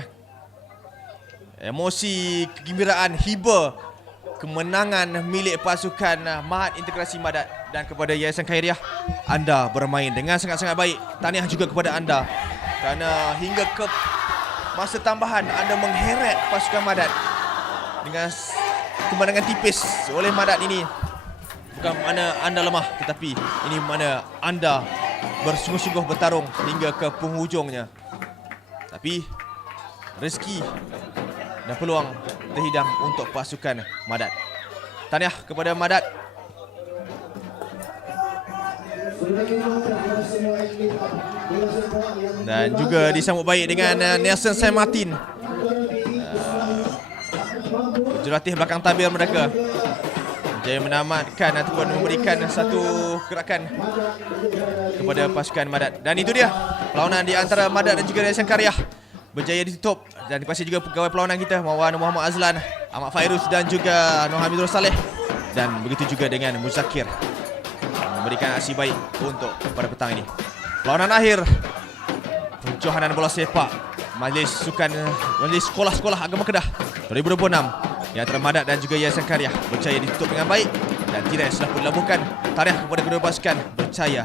emosi kegembiraan, hiba kemenangan milik pasukan Mahat Integrasi Madat. Dan kepada Yayasan Khairiah, anda bermain dengan sangat-sangat baik. Tahniah juga kepada anda, kerana hingga ke masa tambahan anda mengheret pasukan Madat dengan kemenangan tipis oleh Madat ini. Bukan mana anda lemah, tetapi ini mana anda bersungguh-sungguh bertarung hingga ke penghujungnya. Tapi rezeki dan peluang terhidang untuk pasukan Madat. Tahniah kepada Madat. Dan juga disambut baik dengan Nelson Saint Martin, jurulatih belakang tabir mereka, berjaya menamatkan ataupun memberikan satu gerakan kepada pasukan Madat. Dan itu dia perlawanan di antara Madat dan juga Yayasan Karyah, berjaya ditutup. Dan terima kasih juga pegawai perlawanan kita, Muhammad Azlan, Ahmad Fairuz dan juga Nur Hamidul Saleh. Dan begitu juga dengan Muzakir, memberikan aksi baik untuk pada petang ini. Perlawanan akhir Perjohanan Bola Sepak Majlis Sekolah-Sekolah Agama Kedah 2026 di antara Madat dan juga Yayasan Karyah berjaya ditutup dengan baik dan tidak sudah pun dilabuhkan. Tahniah kepada kedua pasukan, berjaya